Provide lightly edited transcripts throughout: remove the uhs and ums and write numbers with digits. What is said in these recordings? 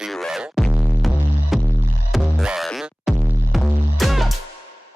0, 1.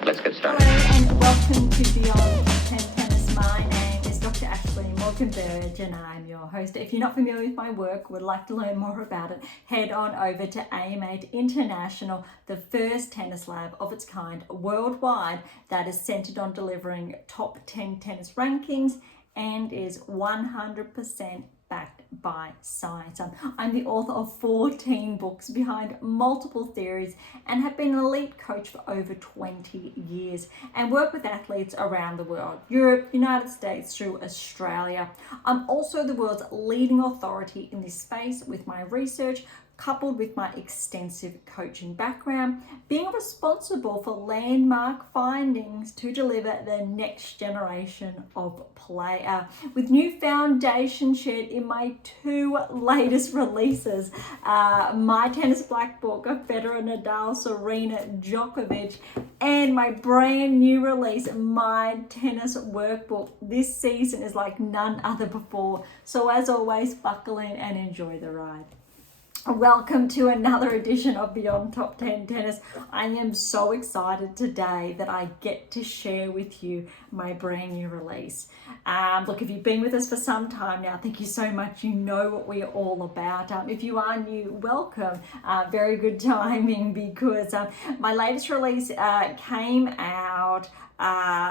Let's get started. Hello and welcome to Beyond 10 Tennis. My name is Dr. Ashley Morgan-Berge and I'm your host. If you're not familiar with my work, would like to learn more about it, head on over to AM8 International, the first tennis lab of its kind worldwide that is centered on delivering top 10 tennis rankings and is 100% backed by science. I'm the author of 14 books behind multiple theories and have been an elite coach for over 20 years and work with athletes around the world, Europe, United States through Australia. I'm also the world's leading authority in this space with my research coupled with my extensive coaching background, being responsible for landmark findings to deliver the next generation of player. With new foundation shared in my two latest releases, my tennis black book of Federer, Nadal, Serena, Djokovic, and my brand new release, my tennis workbook. This season is like none other before. So as always, buckle in and enjoy the ride. Welcome to another edition of Beyond Top 10 Tennis. I am so excited today that I get to share with you my brand new release. Look, if you've been with us for some time now, thank you so much. You know what we're all about. If you are new, welcome. Very good timing because my latest release came out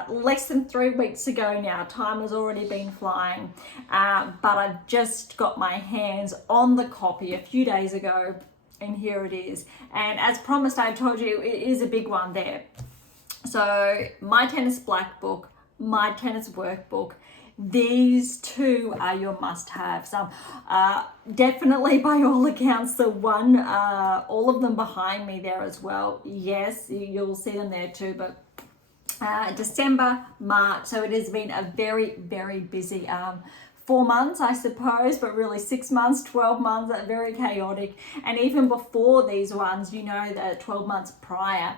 less than 3 weeks ago now. Time has already been flying, but I've just got my hands on the copy a few days ago, and here it is. And as promised, I told you it is a big one there. So my tennis black book, my tennis workbook, these two are your must-haves. Definitely, by all accounts, the one, all of them behind me there as well. Yes, you'll see them there too, but December, March, so it has been a very, very busy 4 months, I suppose, but really 6 months, 12 months, very chaotic. And even before these ones, you know, the 12 months prior,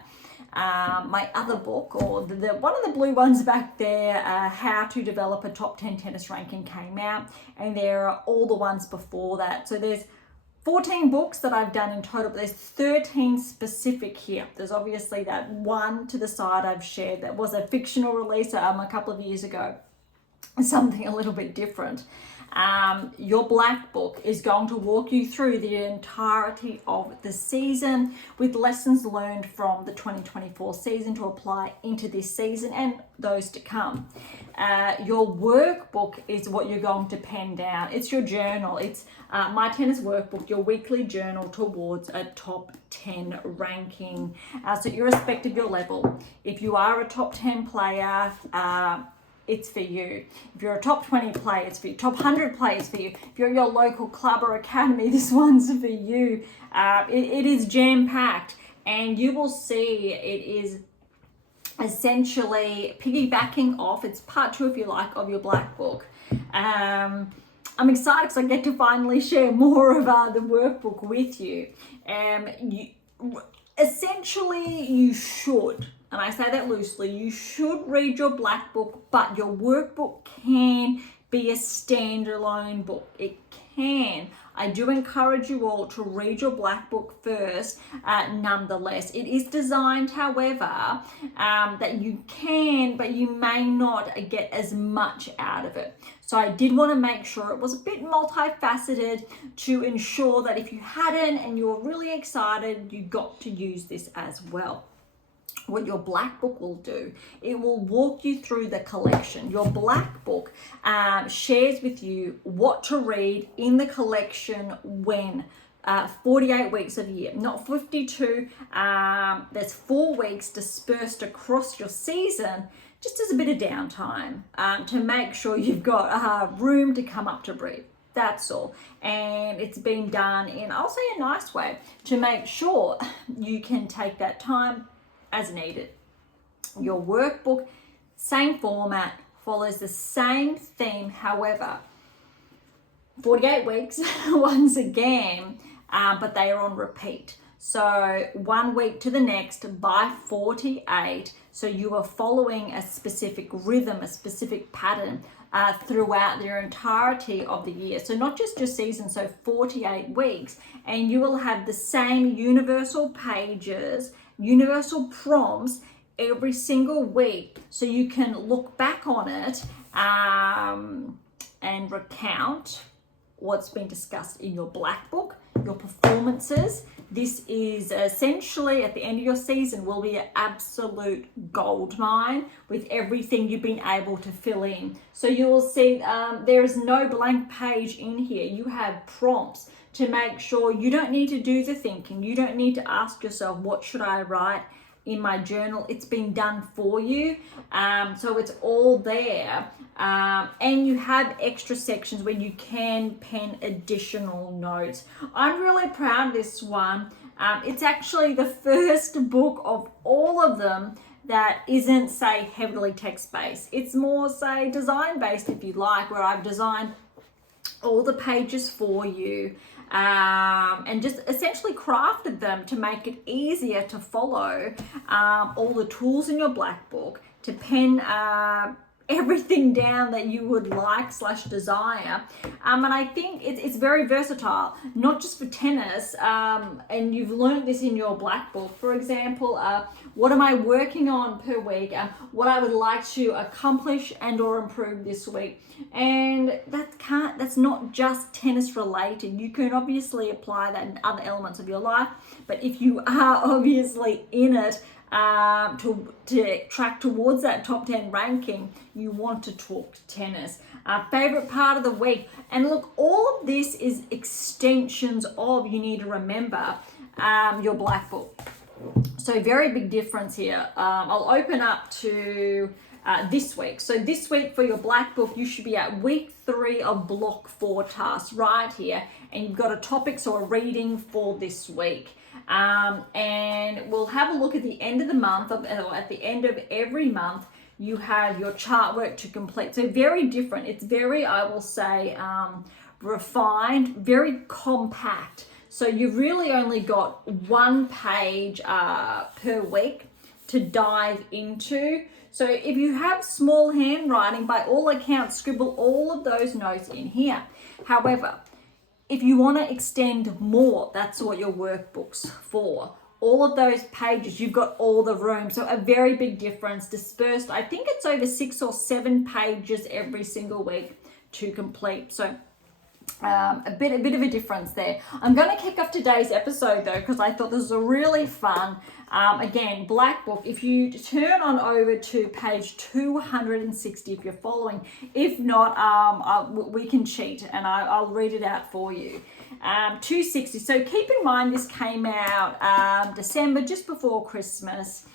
my other book, or the one of the blue ones back there, How to Develop a Top 10 Tennis Ranking, came out, and there are all the ones before that. So there's 14 books that I've done in total, but there's 13 specific here. There's obviously that one to the side I've shared that was a fictional release a couple of years ago, something a little bit different. Your black book is going to walk you through the entirety of the season with lessons learned from the 2024 season to apply into this season and those to come. Your workbook is what you're going to pen down. It's your journal. It's my tennis workbook, your weekly journal towards a top 10 ranking. So irrespective of your level, if you are a top 10 player, it's for you. If you're a top 20 player, it's for you. Top 100 players for you. If you're your local club or academy, this one's for you. It is jam-packed, and you will see it is essentially piggybacking off. It's part 2, if you like, of your black book. I'm excited because I get to finally share more of the workbook with you. Essentially, you should, and I say that loosely, you should read your black book, but your workbook can be a standalone book. It can. I do encourage you all to read your black book first, nonetheless. It is designed, however, that you can, but you may not get as much out of it. So I did want to make sure it was a bit multifaceted to ensure that if you hadn't and you were really excited, you got to use this as well. What your black book will do, it will walk you through the collection. Your black book shares with you what to read in the collection when 48 weeks of the year, not 52. There's 4 weeks dispersed across your season, just as a bit of downtime to make sure you've got room to come up to breathe. That's all. And it's been done in, I'll say, a nice way to make sure you can take that time as needed. Your workbook, same format, follows the same theme, however, 48 weeks once again, but they are on repeat. So 1 week to the next by 48. So you are following a specific rhythm, a specific pattern. throughout their entirety of the year. So not just your season, so 48 weeks, and you will have the same universal pages, universal prompts every single week, so you can look back on it and recount what's been discussed in your black book, your performances. This is essentially, at the end of your season, will be an absolute gold mine with everything you've been able to fill in. So you will see there is no blank page in here. You have prompts to make sure you don't need to do the thinking. You don't need to ask yourself, what should I write in my journal? It's been done for you. So it's all there. And you have extra sections where you can pen additional notes. I'm really proud of this one. It's actually the first book of all of them that isn't, say, heavily text-based. It's more, say, design-based, if you like, where I've designed all the pages for you, and just essentially crafted them to make it easier to follow all the tools in your black book, to pen everything down that you would like / desire. And I think it's very versatile, not just for tennis, and you've learned this in your black book. For example, what am I working on per week? What I would like to accomplish and or improve this week. And that's not just tennis related. You can obviously apply that in other elements of your life, but if you are obviously in it to track towards that top 10 ranking, you want to talk tennis. Favorite part of the week. And look, all of this is extensions of, you need to remember, your black book. So very big difference here. I'll open up to this week. So this week for your black book, you should be at week 3 of block 4 tasks right here. And you've got a topic, so a reading for this week. And we'll have a look at the end of the month, or at the end of every month, you have your chart work to complete. So very different. It's very, I will say, refined, very compact. So you've really only got one page per week to dive into. So if you have small handwriting, by all accounts, scribble all of those notes in here. However, if you want to extend more, that's what your workbook's for. All of those pages, you've got all the room. So a very big difference, dispersed. I think it's over 6 or 7 pages every single week to complete. So a bit of a difference there. I'm going to kick off today's episode though, because I thought this was a really fun, again, black book. If you turn on over to page 260, if you're following, if not, we can cheat and I'll read it out for you. 260. So keep in mind, this came out December, just before Christmas,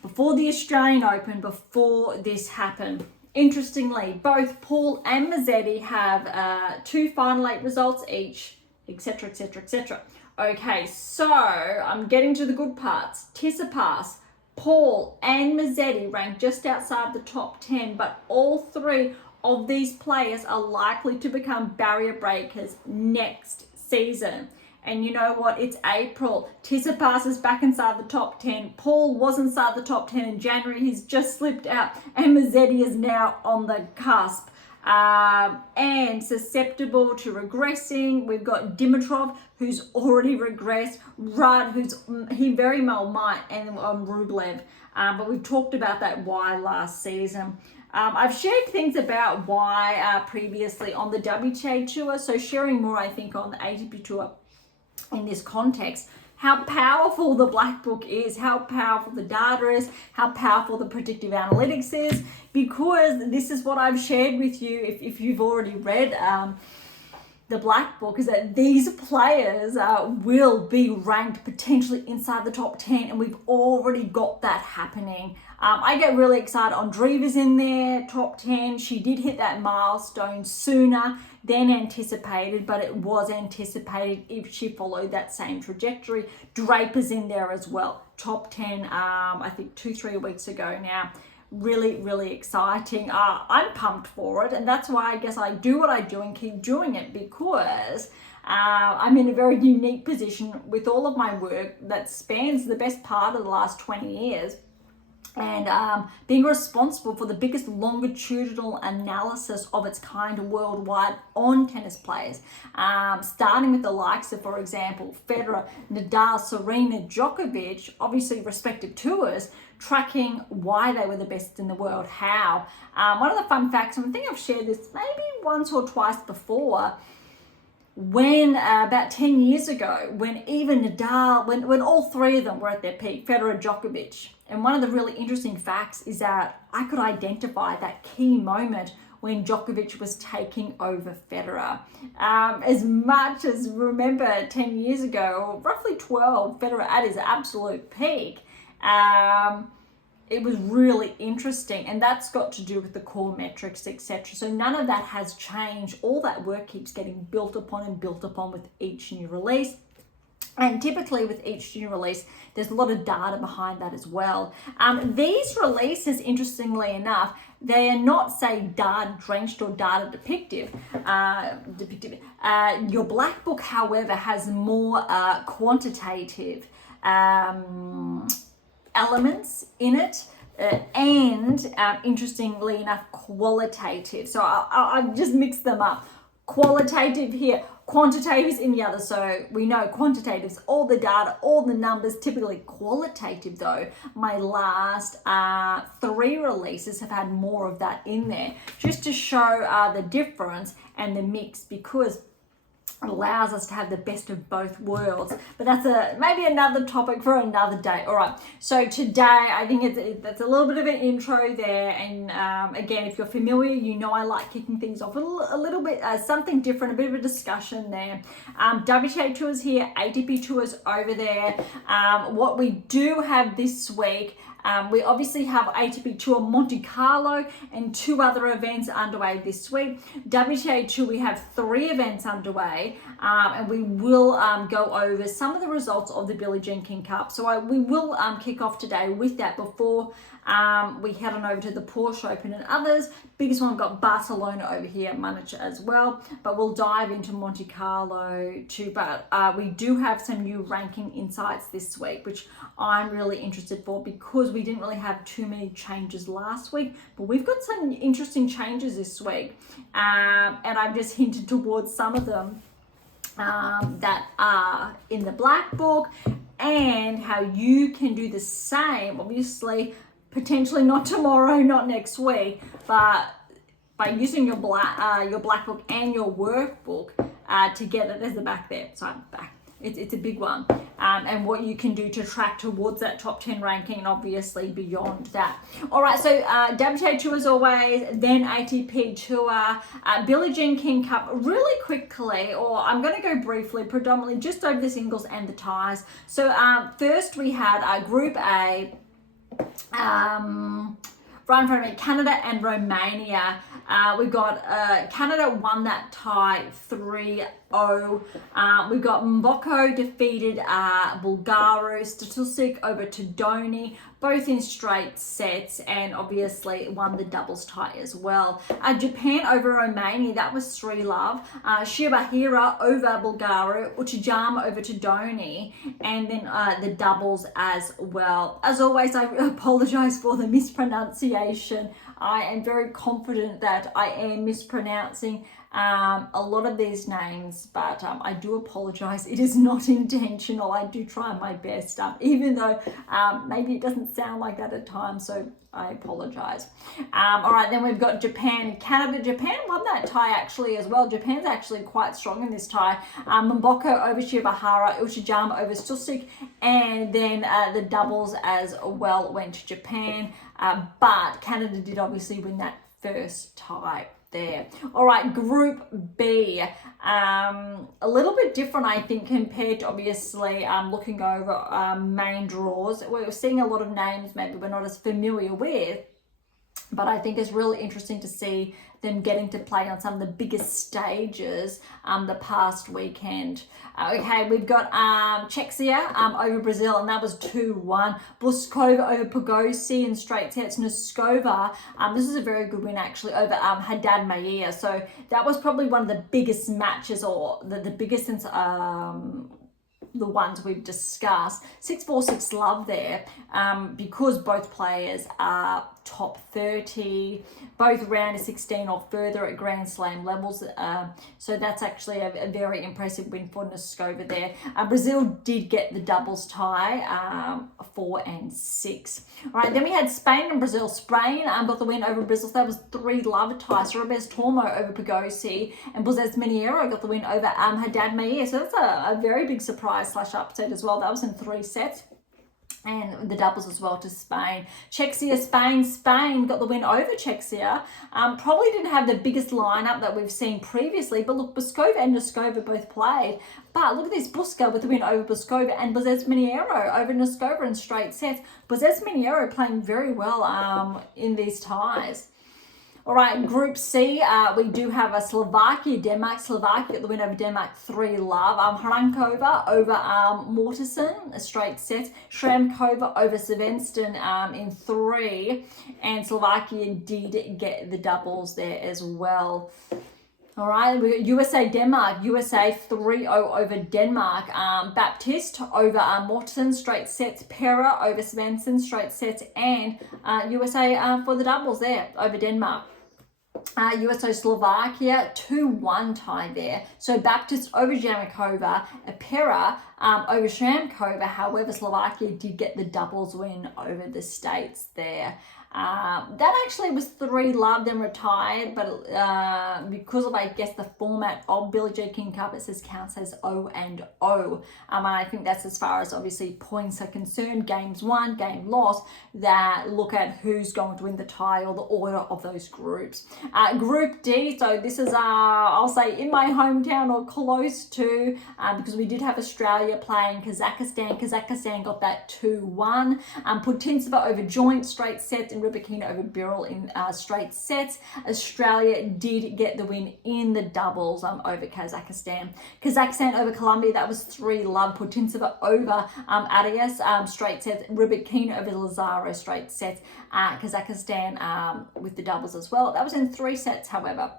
before the Australian Open, before this happened. Interestingly, both Paul and Mazzetti have 2 final 8 results each, etc, etc, etc. Okay, so I'm getting to the good parts. Tsitsipas, Paul and Mazzetti ranked just outside the top 10, but all 3 of these players are likely to become barrier breakers next season. And you know what? It's April. Tsitsipas is back inside the top 10. Paul was inside the top 10 in January. He's just slipped out. And Mazzetti is now on the cusp. And susceptible to regressing. We've got Dimitrov, who's already regressed. Rudd, he very well might. And Rublev. But we've talked about that why last season. I've shared things about why previously on the WTA Tour. So sharing more, I think, on the ATP Tour in this context, how powerful the black book is, how powerful the data is, how powerful the predictive analytics is, because this is what I've shared with you if you've already read the black book, is that these players will be ranked potentially inside the top 10, and we've already got that happening. I get really excited. Andreeva's in there, top 10. She did hit that milestone sooner than anticipated, but it was anticipated if she followed that same trajectory. Draper's in there as well, top 10, I think 2-3 weeks ago now. Really, really exciting. I'm pumped for it, and that's why I guess I do what I do and keep doing it, because I'm in a very unique position with all of my work that spans the best part of the last 20 years. and being responsible for the biggest longitudinal analysis of its kind worldwide on tennis players, starting with the likes of, for example, Federer, Nadal, Serena, Djokovic, obviously respective tours, tracking why they were the best in the world, how. One of the fun facts, and I think I've shared this maybe once or twice before, when about 10 years ago, when even Nadal, when all three of them were at their peak, Federer, Djokovic, and one of the really interesting facts is that I could identify that key moment when Djokovic was taking over Federer. As much as, remember, 10 years ago, or roughly 12, Federer at his absolute peak, it was really interesting, and that's got to do with the core metrics, etc. So none of that has changed. All that work keeps getting built upon with each new release. And typically with each new release, there's a lot of data behind that as well. These releases, interestingly enough, they are not, say, data drenched or data depictive. Your black book, however, has more quantitative elements in it, and interestingly enough, qualitative. So I've just mixed them up. Qualitative here, quantitative in the other. So we know quantitative's all the data, all the numbers, typically qualitative though. My last 3 releases have had more of that in there, just to show the difference and the mix, because it allows us to have the best of both worlds. But that's maybe another topic for another day. All right, so today I think that's a little bit of an intro there, and again, if you're familiar, you know I like kicking things off a little bit, something different, a bit of a discussion there. WTA tours here, ATP tours over there. What we do have this week, we obviously have ATP Tour Monte Carlo and 2 other events underway this week. WTA Tour, we have 3 events underway, and we will go over some of the results of the Billie Jean King Cup. So we will kick off today with that before we head on over to the Porsche Open and others. Biggest one, we've got Barcelona over here, Munich as well, but we'll dive into Monte Carlo too. But we do have some new ranking insights this week, which I'm really interested for, because we didn't really have too many changes last week, but we've got some interesting changes this week, and I've just hinted towards some of them that are in the black book, and how you can do the same, obviously potentially not tomorrow, not next week, but by using your black book and your workbook together. There's the back there, so I'm back. It's a big one, and what you can do to track towards that top 10 ranking, and obviously beyond that. All right, so WTA Tour as always, then ATP Tour, Billie Jean King Cup. Really quickly, or I'm going to go briefly, predominantly just over the singles and the ties. So first we had Group A, right in front of me, Canada and Romania. We got Canada won that tie 3-0. We got Mboko defeated Bulgaru, Statusic over Todoni, both in straight sets, and obviously won the doubles tie as well. Japan over Romania, that was 3-love. Shibahira over Bulgaru, Uchijama over Todoni, and then the doubles as well. As always, I apologize for the mispronunciation. I am very confident that I am mispronouncing a lot of these names, but I do apologize. It is not intentional. I do try my best, even though maybe it doesn't sound like that at times, so I apologize. All right, then we've got Japan and Canada. Japan won that tie actually as well. Japan's actually quite strong in this tie. Mboko over Shibahara, Uchijama over Statusic, and then the doubles as well went to Japan. But Canada did obviously win that first tie there. All right, Group B, a little bit different, I think, compared to obviously looking over main draws. We're seeing a lot of names maybe we're not as familiar with, but I think it's really interesting to see them getting to play on some of the biggest stages the past weekend. Okay, we've got Czechia over Brazil, and that was 2-1. Boskova over Pogosi in straight sets. Noskova, this is a very good win actually, over Haddad Maia. So that was probably one of the biggest matches, or the biggest since the ones we've discussed. 6-4, 6 love there, because both players are top 30, both round of 16 or further at Grand Slam levels. So that's actually a very impressive win for Noskova there. Brazil did get the doubles tie, 4 and 6. All right, then we had Spain and Brazil. Spain got the win over Brazil. So that was 3 love ties. Sorobes Tormo over Pagosi, and Buzzes Miniero got the win over Haddad Mayer. So that's a very big surprise / upset as well. That was in 3 sets. And the doubles as well to Spain. Czechia, Spain. Spain got the win over Czechia. Probably didn't have the biggest lineup that we've seen previously, but look, Boskova and Noskova both played. But look at this, Buska with the win over Boskova and Buzzes Miniero over Noskova in straight sets. Buzzes Miniero playing very well in these ties. All right, Group C, we do have a Slovakia, Denmark. Slovakia got the win over Denmark, 3 love. Hrankova over Mortensen, a straight set. Shramkova over Svensson in 3. And Slovakia did get the doubles there as well. All right, we got USA, Denmark. USA 3-0 over Denmark. Baptiste over Mortensen, straight sets. Pera over Svensson, straight sets. And USA for the doubles there over Denmark. USA Slovakia 2-1 tie there. So Baptiste over Jamakova, Pera over Shramkova. However, Slovakia did get the doubles win over the States there. That actually was 3 love, then retired, but because of, I guess, the format of BJK Cup, it says counts as 0 and 0. And I think that's as far as obviously points are concerned. Games won, game lost, that look at who's going to win the tie or the order of those groups. Group D, so this is, I'll say, in my hometown or close to, because we did have Australia playing Kazakhstan. Kazakhstan got that 2-1. Putintseva over joint straight sets, and Rybakina over Birol in straight sets. Australia did get the win in the doubles over Kazakhstan. Kazakhstan over Colombia, that was 3 love. Putintseva over Arias, straight sets. Rybakina over Lazaro, straight sets. Kazakhstan with the doubles as well. That was in 3 sets, however.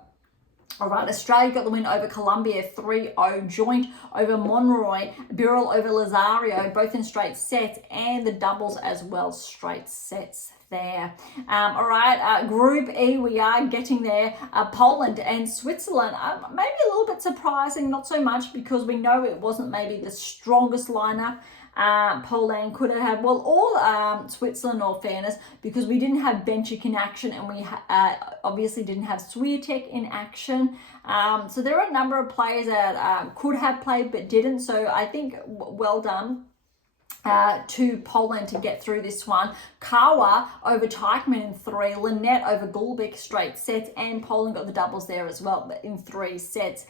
All right, Australia got the win over Colombia, 3-0 joint over Monroy, Birol over Lazario, both in straight sets, and the doubles as well, straight sets there. All right, Group E, we are getting there. Poland and Switzerland, maybe a little bit surprising, not so much because we know it wasn't maybe the strongest lineup. Poland could have had, well, all Switzerland, all fairness, because we didn't have Benchik in action, and we obviously didn't have Swiatek in action. So there are a number of players that could have played but didn't. So I think well done to Poland to get through this one. Kawa over Teichmann in 3, Linette over Gulbik straight sets, and Poland got the doubles there as well in 3 sets.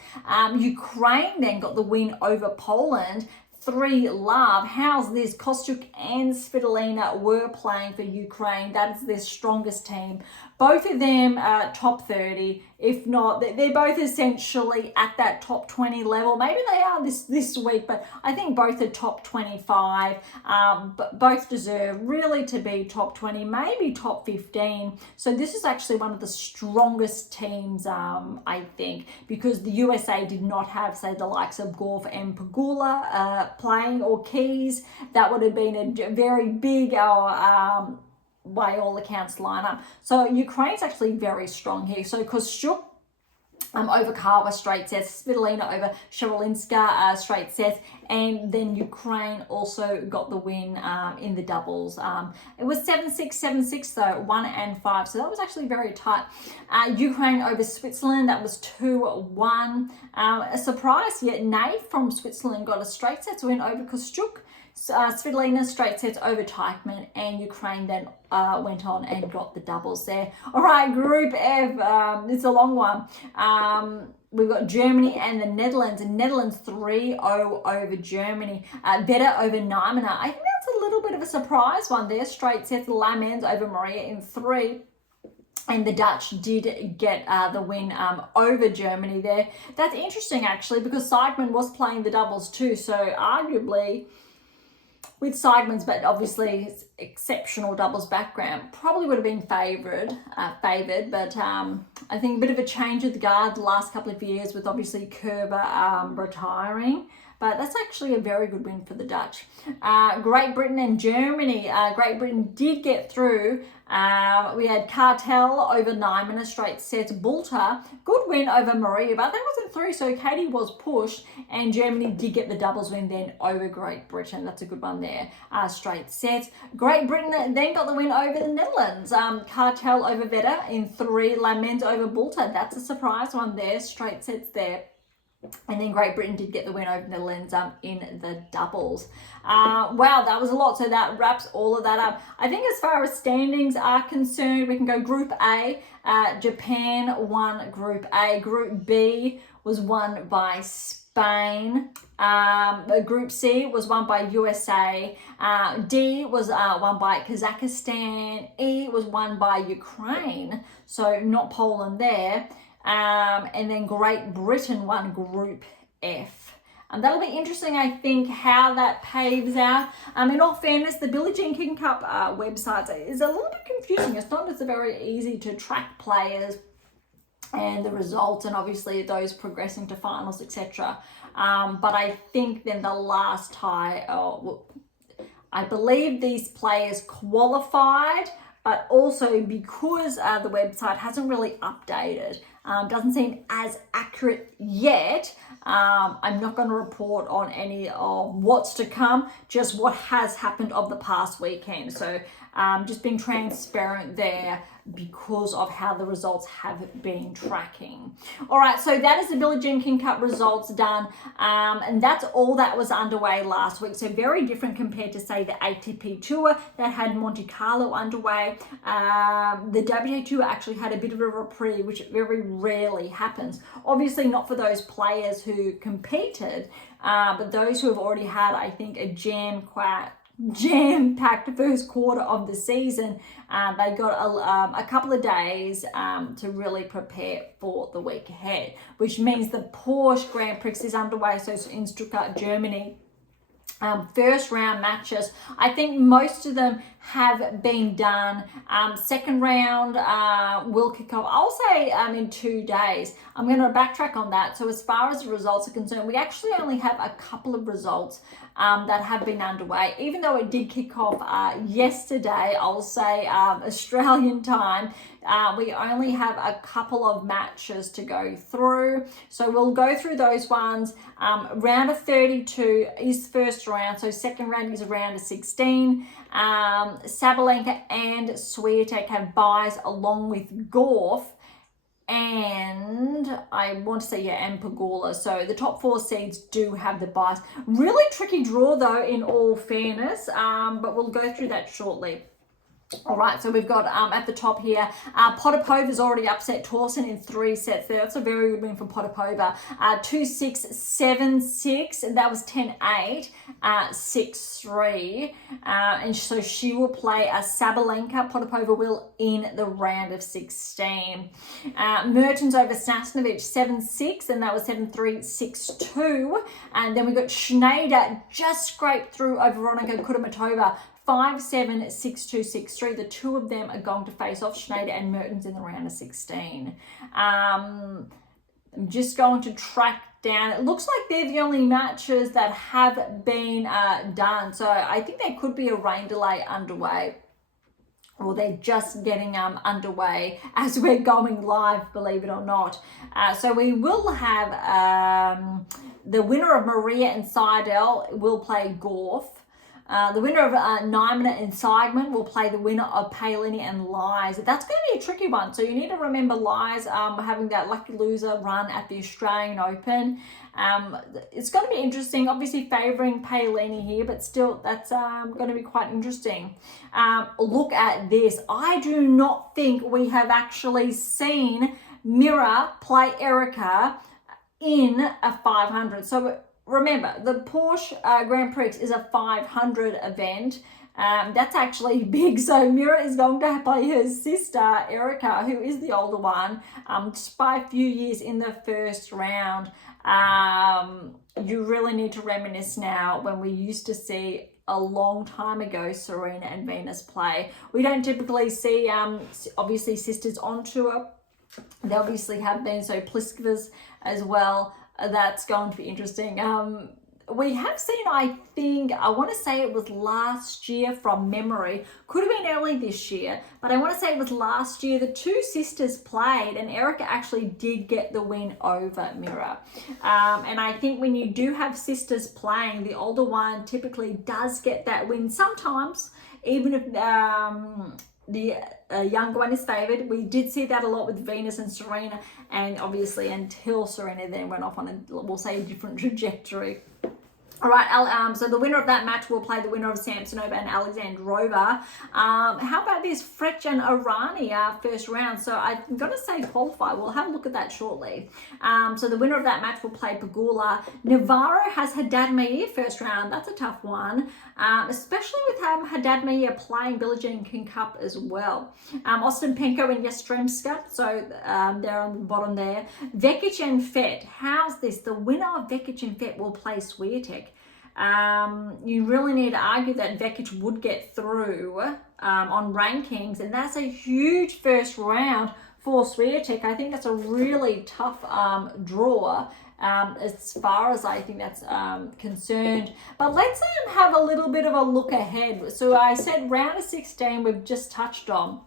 Ukraine then got the win over Poland, 3 love. How's this? Kostyuk and Svitolina were playing for Ukraine. That is their strongest team. Both of them top 30. If not, they're both essentially at that top 20 level. Maybe they are this week, but I think both are top 25. But both deserve really to be top 20, maybe top 15. So this is actually one of the strongest teams, I think, because the USA did not have, say, the likes of Gorf and Pagula playing, or Keys. That would have been a very big, by all accounts, lineup. So Ukraine's actually very strong here. So Kostyuk over Kawa straight sets, Svitolina over Sharolinska straight sets, and then Ukraine also got the win in the doubles. It was 7-6, 7-6 though, 1 and 5. So that was actually very tight. Ukraine over Switzerland, that was 2-1. A surprise yet, Nave from Switzerland got a straight sets win over Kostyuk. Svitolina straight sets over Teichmann, and Ukraine then went on and got the doubles there. All right, Group F, it's a long one. We've got Germany and the Netherlands, and Netherlands 3-0 over Germany. Vedder over Naimana. I think that's a little bit of a surprise one there. Straight sets, Lamens over Maria in 3. And the Dutch did get the win over Germany there. That's interesting, actually, because Seidman was playing the doubles too. So arguably, with Seidman's, but obviously his exceptional doubles background, probably would have been favoured, but I think a bit of a change of the guard the last couple of years with obviously Kerber retiring. but that's actually a very good win for the Dutch. Great Britain and Germany. Great Britain did get through. We had Cartel over 9 minute straight sets. Bulter, good win over Maria, but that wasn't through, so Katie was pushed, and Germany did get the doubles win then over Great Britain. That's a good one there. Straight sets. Great Britain then got the win over the Netherlands. Cartel over Vedder in 3. Lamens over Bulter. That's a surprise one there. Straight sets there. And then Great Britain did get the win over the Netherlands in the doubles. Wow, that was a lot. So that wraps all of that up. I think as far as standings are concerned, we can go Group A. Japan won Group A. Group B was won by Spain. Group C was won by USA. D was won by Kazakhstan. E was won by Ukraine. So not Poland there. And then Great Britain won Group F. And that'll be interesting, I think, how that paves out. In all fairness, the Billie Jean King Cup website is a little bit confusing. It's not as very easy to track players and the results, and obviously those progressing to finals, etc. But I think then the last tie, I believe these players qualified, but also because the website hasn't really updated, doesn't seem as accurate yet. I'm not going to report on any of what's to come, just what has happened of the past weekend. So just being transparent there because of how the results have been tracking. All right, so that is the Billie Jean King Cup results done. And that's all that was underway last week. So very different compared to, say, the ATP Tour that had Monte Carlo underway. The WTA Tour actually had a bit of a reprieve, which very rarely happens. Obviously not for those players who competed, but those who have already had, I think, a jam-packed first quarter of the season. They got a couple of days to really prepare for the week ahead, which means the Porsche Grand Prix is underway, so in Stuttgart, Germany. First round matches, I think most of them have been done. Second round will kick off, I'll say in 2 days. I'm going to backtrack on that. So as far as the results are concerned, we actually only have a couple of results that have been underway, even though it did kick off yesterday, I'll say Australian time. We only have a couple of matches to go through. So we'll go through those ones. Round of 32 is first round. So second round is a round of 16. Sabalenka and Swiatek have buys along with Gauff. And I want to say, and Pegula. So the top 4 seeds do have the buys. Really tricky draw, though, in all fairness. But we'll go through that shortly. All right, so we've got at the top here, Potapova's already upset Torsen in 3 sets there. That's a very good win for Potapova. 2-6, 7-6, and that was 10-8, 6-3. And so she will play Sabalenka. Potapova will in the round of 16. Mertens over Sasnovich, 7-6, and that was 7-3, 6-2. And then we got Schneider just scraped through over Veronika Kudermetova, 5-7, 6-2, 6-3. The two of them are going to face off, Schneider and Mertens, in the round of 16. I'm just going to track down. It looks like they're the only matches that have been done. So I think there could be a rain delay underway, or they're just getting underway as we're going live, believe it or not. So we will have the winner of Maria and Seidel will play Gauff. The winner of Nyman and Seigman will play the winner of Paolini and Lies. That's going to be a tricky one. So you need to remember Lies having that lucky loser run at the Australian Open. It's going to be interesting, obviously favouring Paolini here, but still that's going to be quite interesting. Look at this. I do not think we have actually seen Mira play Erica in a 500. So remember, the Porsche Grand Prix is a 500 event. That's actually big. So Mira is going to play her sister, Erica, who is the older one, just by a few years in the first round. You really need to reminisce now when we used to see a long time ago Serena and Venus play. We don't typically see, obviously, sisters on tour. They obviously have been, so Pliskova's as well. That's going to be interesting. we have seen, I want to say it was last year from memory, could have been early this year, but I want to say it was last year, the two sisters played and Erica actually did get the win over Mira. And I think when you do have sisters playing, the older one typically does get that win sometimes, even if the younger one is favoured. We did see that a lot with Venus and Serena, and obviously until Serena then went off on we'll say a different trajectory. All right, so the winner of that match will play the winner of Samsonova and Alexandrova. How about this Fretch and Irani first round? So I'm going to say qualify. We'll have a look at that shortly. So the winner of that match will play Pegula. Navarro has Haddad Meir first round. That's a tough one, especially with Haddad Meir playing Billie Jean King Cup as well. Ostapenko and Yastremska, so they're on the bottom there. Vekic and Fett. How's this? The winner of Vekic and Fett will play Swiatek. You really need to argue that Vekic would get through on rankings, and that's a huge first round for Swiatek. I think that's a really tough draw as far as I think that's concerned. But let's have a little bit of a look ahead. So I said round of 16 we've just touched on.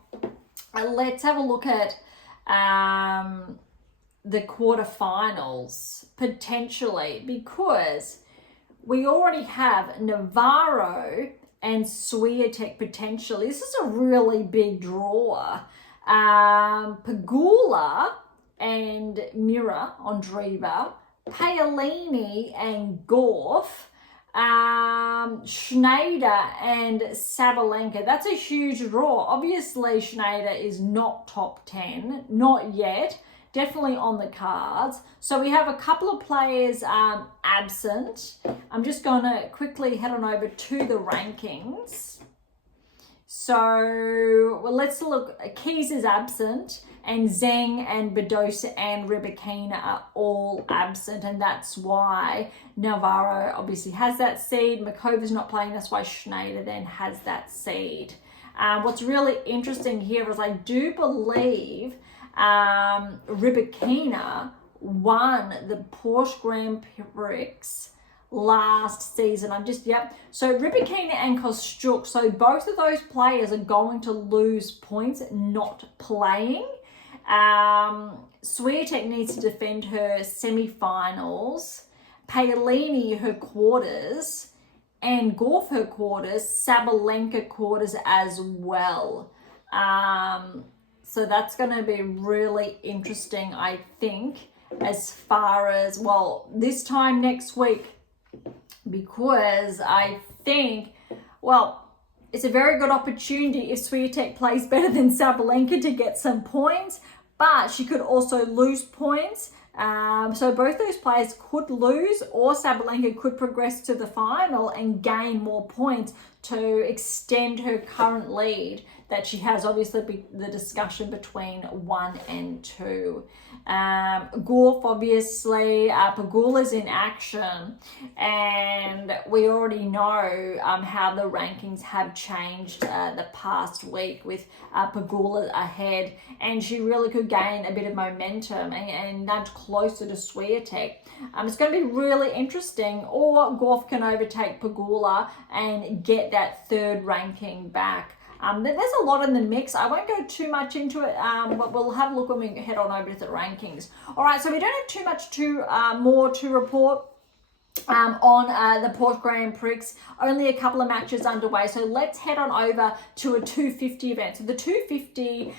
Let's have a look at the quarterfinals potentially, because we already have Navarro and Swiatek potentially. This is a really big draw. Pegula and Mira Andreeva, Paolini and Gauff, Schneider and Sabalenka. That's a huge draw. Obviously, Schneider is not top 10, not yet. Definitely on the cards. So we have a couple of players absent. I'm just going to quickly head on over to the rankings. So let's look. Keys is absent, and Zheng and Badosa and Rybakina are all absent, and that's why Navarro obviously has that seed. Makova's not playing, that's why Schneider then has that seed. What's really interesting here is I do believe Rybakina won the Porsche Grand Prix last season. So Rybakina and Kostyuk, so both of those players are going to lose points not playing. Swiatek needs to defend her semi-finals, Paolini her quarters, and Gauff her quarters, Sabalenka quarters as well. So that's going to be really interesting, I think, as far as, well, this time next week, because I think, well, it's a very good opportunity if Swiatek plays better than Sabalenka to get some points, but she could also lose points. So both those players could lose, or Sabalenka could progress to the final and gain more points to extend her current lead that she has. Obviously the discussion between 1 and 2. Gauff, obviously, Pegula's in action, and we already know how the rankings have changed the past week with Pegula ahead, and she really could gain a bit of momentum and nudge closer to Swiatek. It's going to be really interesting, or Gauff can overtake Pegula and get that third ranking back. There's a lot in the mix. I won't go too much into it, but we'll have a look when we head on over to the rankings. All right, so we don't have too much more to report on the Porsche Grand Prix. Only a couple of matches underway, so let's head on over to a 250 event. So the 250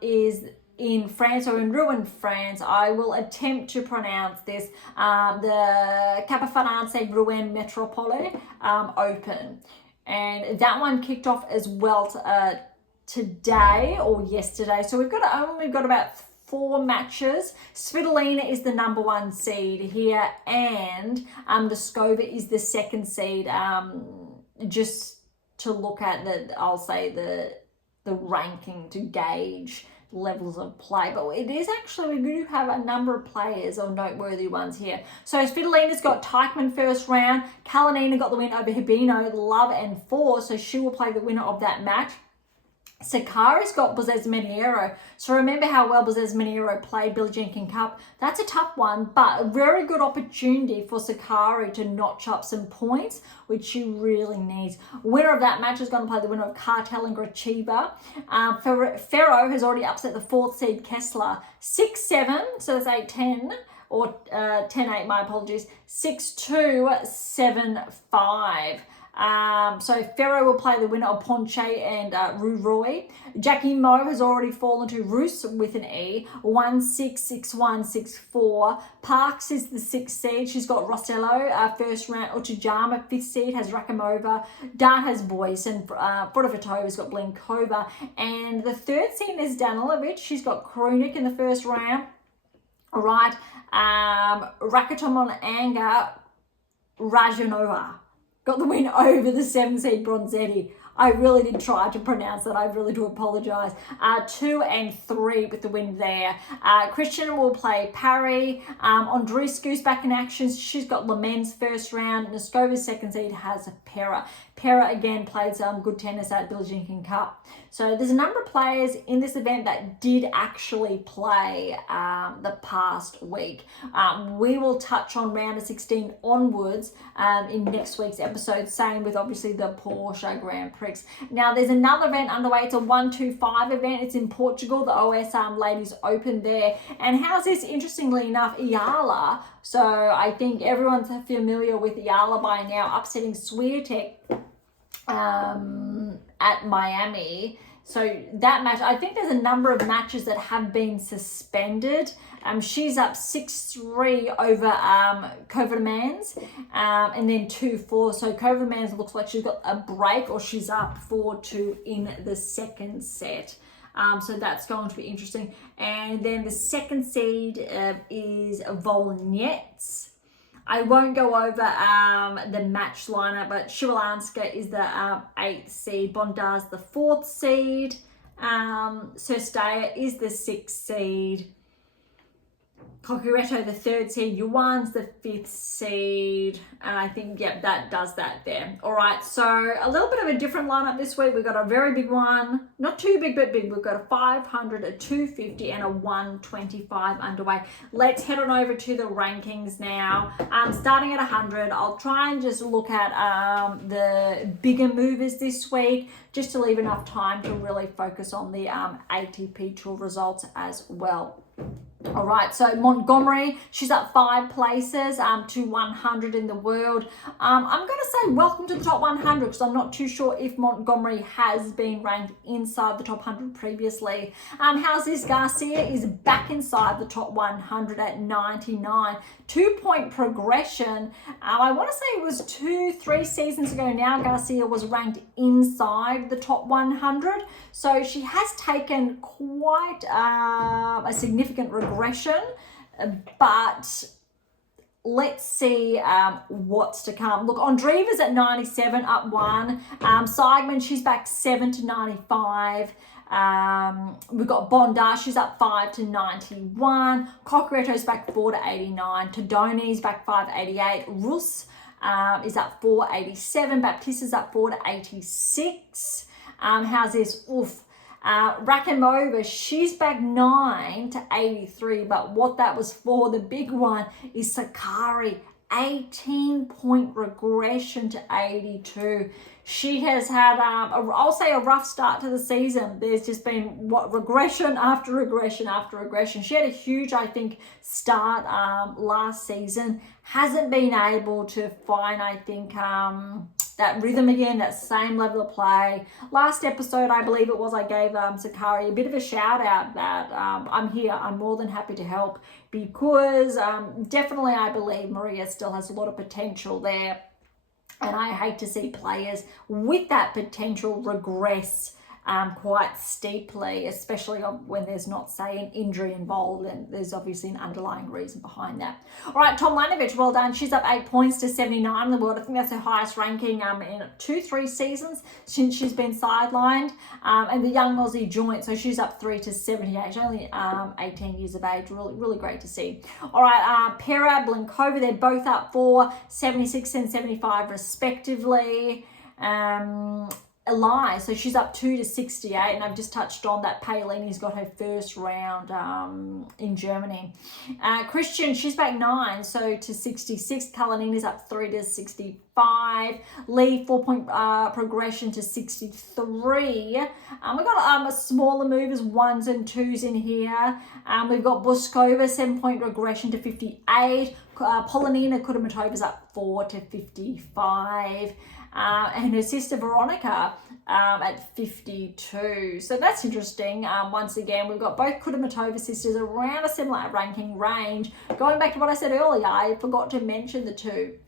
is in France, or in Rouen, France. I will attempt to pronounce this, the Rouen Metropole Open. And that one kicked off as well today or yesterday. So we've got about 4 matches. Svitolina is the number 1 seed here, and Skova is the 2nd seed. Just to look at the ranking to gauge levels of play, but it is actually, we do have a number of players or noteworthy ones here. So Svitolina's got Teichmann first round. Kalinina got the win over Hibino, Love and 4, so she will play the winner of that match. Sakari's got Bozes Mineiro. So remember how well Bozes Mineiro played BJK Cup. That's a tough one, but a very good opportunity for Sakari to notch up some points, which she really needs. Winner of that match is going to play the winner of Cartel and Gracheva. Ferro has already upset the 4th seed Kessler 6-7, so that's 8-10. Or 10-8, my apologies, 6-2, 7-5. So Ferro will play the winner of Ponche and Rouen. Jackie Mo has already fallen to Roos with an E, 1-6, 6-1, 6-4. Parks is the 6th seed. She's got Rossello, first round. Ochijama, 5th seed, has Rakimova. Dart has Boyce, and Fotovotova's got Blinkova. And the 3rd seed is Danilovic. She's got Krunik in the first round. All right. Rakitomon Anga Rajanova got the win over the 7th seed Bronzetti. I really did try to pronounce that. I really do apologise. 2 and 3 with the win there. Christian will play Parry. Andreescu's back in action. She's got Lemens first round. Noskova's 2nd seed has Pera. Pera again played some good tennis at BJK Cup. So there's a number of players in this event that did actually play the past week. We will touch on round of 16 onwards in next week's episode. Same with obviously the Porsche Grand Prix. Now there's another event underway. It's a 1-2-5 event. It's in Portugal, the Oeiras Ladies Open there. And how's this? Interestingly enough, Iala. So I think everyone's familiar with Iala by now, upsetting Swiatek at Miami. So that match, I think there's a number of matches that have been suspended. She's up 6-3 over Kovermans, and then 2-4. So Kovermans looks like she's got a break, or she's up 4-2 in the 2nd set. So that's going to be interesting. And then the 2nd seed is Volnets. I won't go over the match lineup, but Shivalanska is the 8th seed. Bondar's the 4th seed. Sersteia is the 6th seed. Cocuretto the 3rd seed, Yuan's the 5th seed, and I think, yep, that does that there. All right, so a little bit of a different lineup this week. We've got a very big one, not too big, but big. We've got a 500, a 250, and a 125 underway. Let's head on over to the rankings now. Starting at 100, I'll try and just look at the bigger movers this week, just to leave enough time to really focus on the ATP Tour results as well. All right, so Montgomery, she's up 5 places to 100 in the world. I'm going to say welcome to the top 100 because I'm not too sure if Montgomery has been ranked inside the top 100 previously. How's this? Garcia is back inside the top 100 at 99. 2-point progression. I want to say it was 2-3 seasons ago now, Garcia was ranked inside the top 100. So she has taken quite a significant regression, but let's see what's to come. Look, Andreeva's at 97, up 1. Seigman, she's back 7 to 95. We've got Bondar, she's up 5 to 91. Cocuretto's back 4 to 89. Todoni's back 5 to 88. Rus is up 4 to 87. Baptista's up 4 to 86. How's this? Oof. Rakimova, she's back 9 to 83, but what that was for, the big one, is Sakari, 18-point regression to 82. She has had, I'll say, a rough start to the season. There's just been regression after regression after regression. She had a huge, I think, start last season. Hasn't been able to find, I think, that rhythm again, that same level of play. Last episode, I believe it was, I gave Sakari a bit of a shout out that I'm here. I'm more than happy to help because definitely I believe Maria still has a lot of potential there. And I hate to see players with that potential regress quite steeply, especially when there's not, say, an injury involved, and there's obviously an underlying reason behind that. All right, Tomljanovic, well done. She's up 8 points to 79 in the world. I think that's her highest ranking in 2-3 seasons since she's been sidelined. And the young Aussie joint, so she's up 3 to 78. She's only 18 years of age. Really, really great to see. All right, Pera, Blinkova, they're both up 4, 76 and 75 respectively. Eli, so she's up 2-68, and I've just touched on that Paolini's got her first round in Germany. Christian, she's back 9, so to 66. Kalinina's up 3-65. Lee, 4-point progression to 63. We've got smaller movers, 1s and 2s in here. We've got Boskova, 7-point regression to 58. Polonina Kudamatova's up 4-55. And her sister Veronica at 52. So that's interesting. Once again, we've got both Kudermetova sisters around a similar ranking range. Going back to what I said earlier, I forgot to mention the two.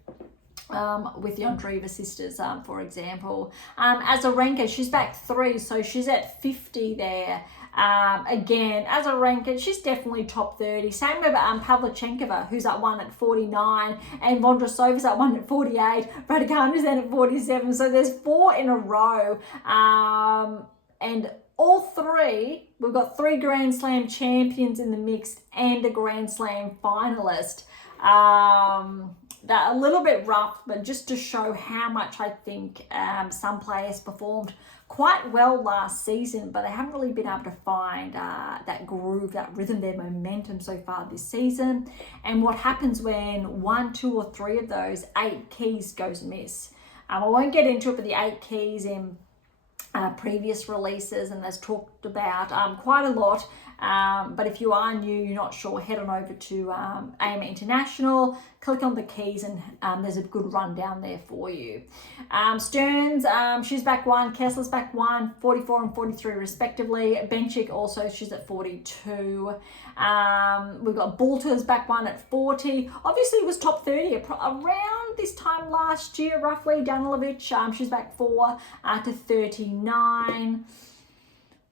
With the Andreeva sisters, for example. Azarenka, she's back 3, so she's at 50 there. Again, Azarenka, she's definitely top 30. Same with Pavlyuchenkova, who's at 1 at 49, and Vondrasova's at 1 at 48. Raducanu's then at 47. So there's 4 in a row. And all 3, we've got 3 Grand Slam champions in the mixed and a Grand Slam finalist. They're a little bit rough, but just to show how much I think some players performed quite well last season, but they haven't really been able to find that groove, that rhythm, their momentum so far this season. And what happens when 1, 2, or 3 of those 8 keys goes miss. I won't get into it, but the 8 keys in previous releases, and there's talked about quite a lot. But if you are new, you're not sure, head on over to AM8 International, click on the keys, and there's a good rundown there for you. Stearns, she's back 1, Kessler's back 1, 44 and 43 respectively. Benchik also, she's at 42. We've got Boulter's back 1 at 40. Obviously it was top 30 around this time last year, roughly. Danilovic, she's back 4 to 39.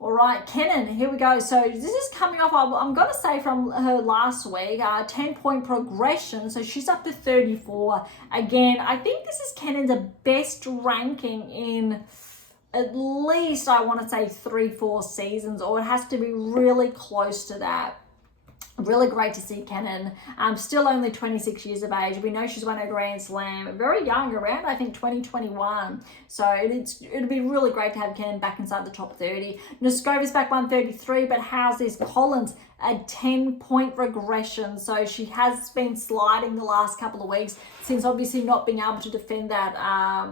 All right, Kenin, here we go. So this is coming off, I'm going to say, from her last week, 10-point progression. So she's up to 34. Again, I think this is Kenin's best ranking in at least, I want to say, 3-4 seasons, or it has to be really close to that. Really great to see Kenin. Still only 26 years of age. We know she's won a Grand Slam very young, around I think 2021. So it'd be really great to have Kenin back inside the top 30. Noskova's back 133, but how's this? Collins, a 10-point regression. So she has been sliding the last couple of weeks since obviously not being able to defend that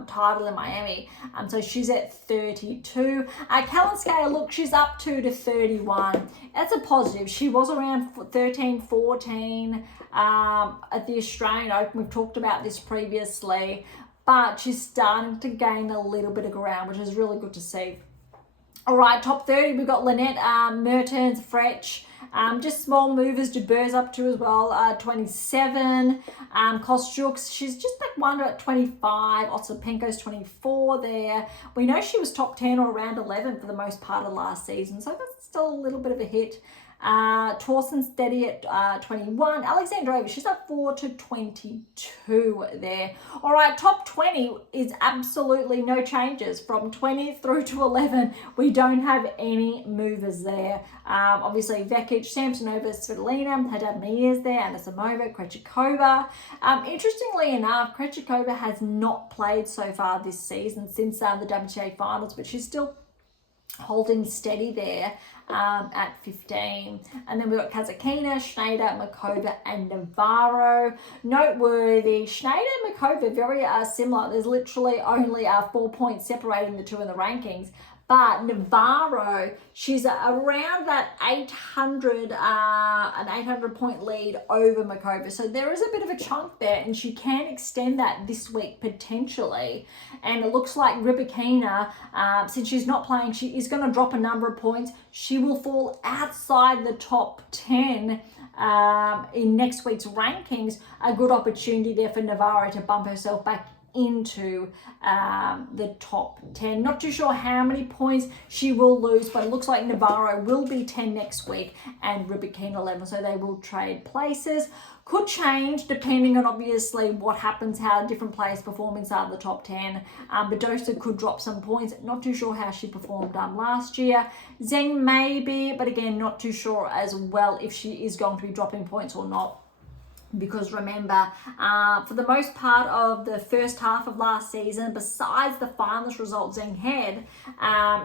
title in Miami. So she's at 32. Kalinskaya, look, she's up 2 to 31. That's a positive. She was around 13, 14 at the Australian Open. We've talked about this previously, but she's starting to gain a little bit of ground, which is really good to see. All right, top 30, we've got Lynette, Mertens, Frech. Just small movers. Jabber's up to as well, 27. Kostyuk, she's just back 1 at 25. Otsipenko's 24 there. We know she was top 10 or around 11 for the most part of last season, so that's still a little bit of a hit. Torsen steady at 21. Alexandrova, she's up 4 to 22 there. All right, top 20 is absolutely no changes. From 20 through to 11, we don't have any movers there. Obviously, Vekic, Samsonova, Svitolina, Haddad Mears there, Anisimova, Krejcikova. Interestingly enough, Krejcikova has not played so far this season since the WTA finals, but she's still holding steady there at 15. And then we've got Kazatkina, Schneider, Makova, and Navarro. Noteworthy, Schneider and Makova, very similar. There's literally only 4 points separating the two in the rankings. But Navarro, she's around that 800, an 800-point lead over Makova. So there is a bit of a chunk there, and she can extend that this week potentially. And it looks like Rybakina, since she's not playing, she is going to drop a number of points. She will fall outside the top 10 in next week's rankings. A good opportunity there for Navarro to bump herself back into the top 10. Not too sure how many points she will lose, but it looks like Navarro will be 10 next week and Rybakina 11, so they will trade places. Could change depending on obviously what happens, how different players perform inside the top 10. Badosa could drop some points. Not too sure how she performed last year. Zheng maybe, but again, not too sure as well if she is going to be dropping points or not. Because remember, for the most part of the first half of last season, besides the finalist result Zheng had,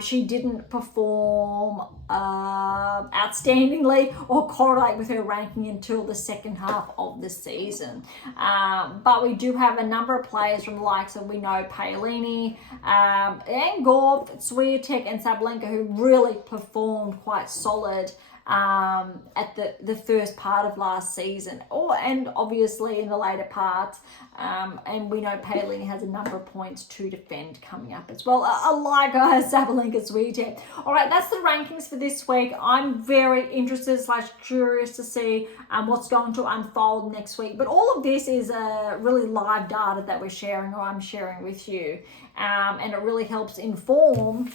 she didn't perform outstandingly or correlate with her ranking until the second half of the season. But we do have a number of players from the likes of, we know, Paolini, and Gorb, Swiatek and Sabalenka, who really performed quite solid at the first part of last season, and obviously in the later parts, and we know Paolini has a number of points to defend coming up as well, like Sabalenka, Swiatek. All right, that's the rankings for this week. I'm very interested / curious to see what's going to unfold next week, but all of this is really live data that we're sharing, or I'm sharing with you, and it really helps inform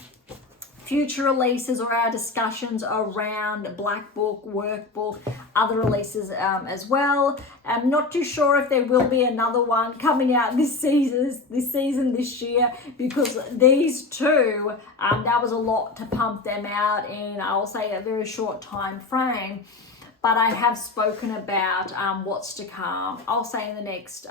future releases or our discussions around Black Book, Workbook, other releases as well. I'm not too sure if there will be another one coming out this year, because these two, that was a lot to pump them out in, I'll say, a very short time frame. But I have spoken about what's to come, I'll say, in the next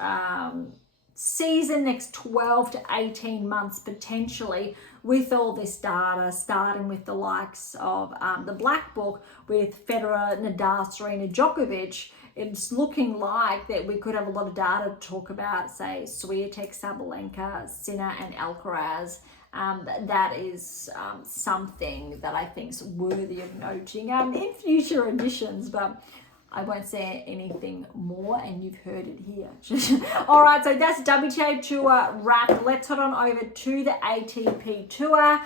season, next 12 to 18 months potentially, with all this data, starting with the likes of the Black Book with Federer, Nadal, Serena, Djokovic. It's looking like that we could have a lot of data to talk about, say, Swiatek, Sabalenka, Sinner and Alcaraz. That is something that I think is worthy of noting in future editions, but I won't say anything more, and you've heard it here. All right, so that's WTA Tour wrapped. Let's head on over to the ATP Tour.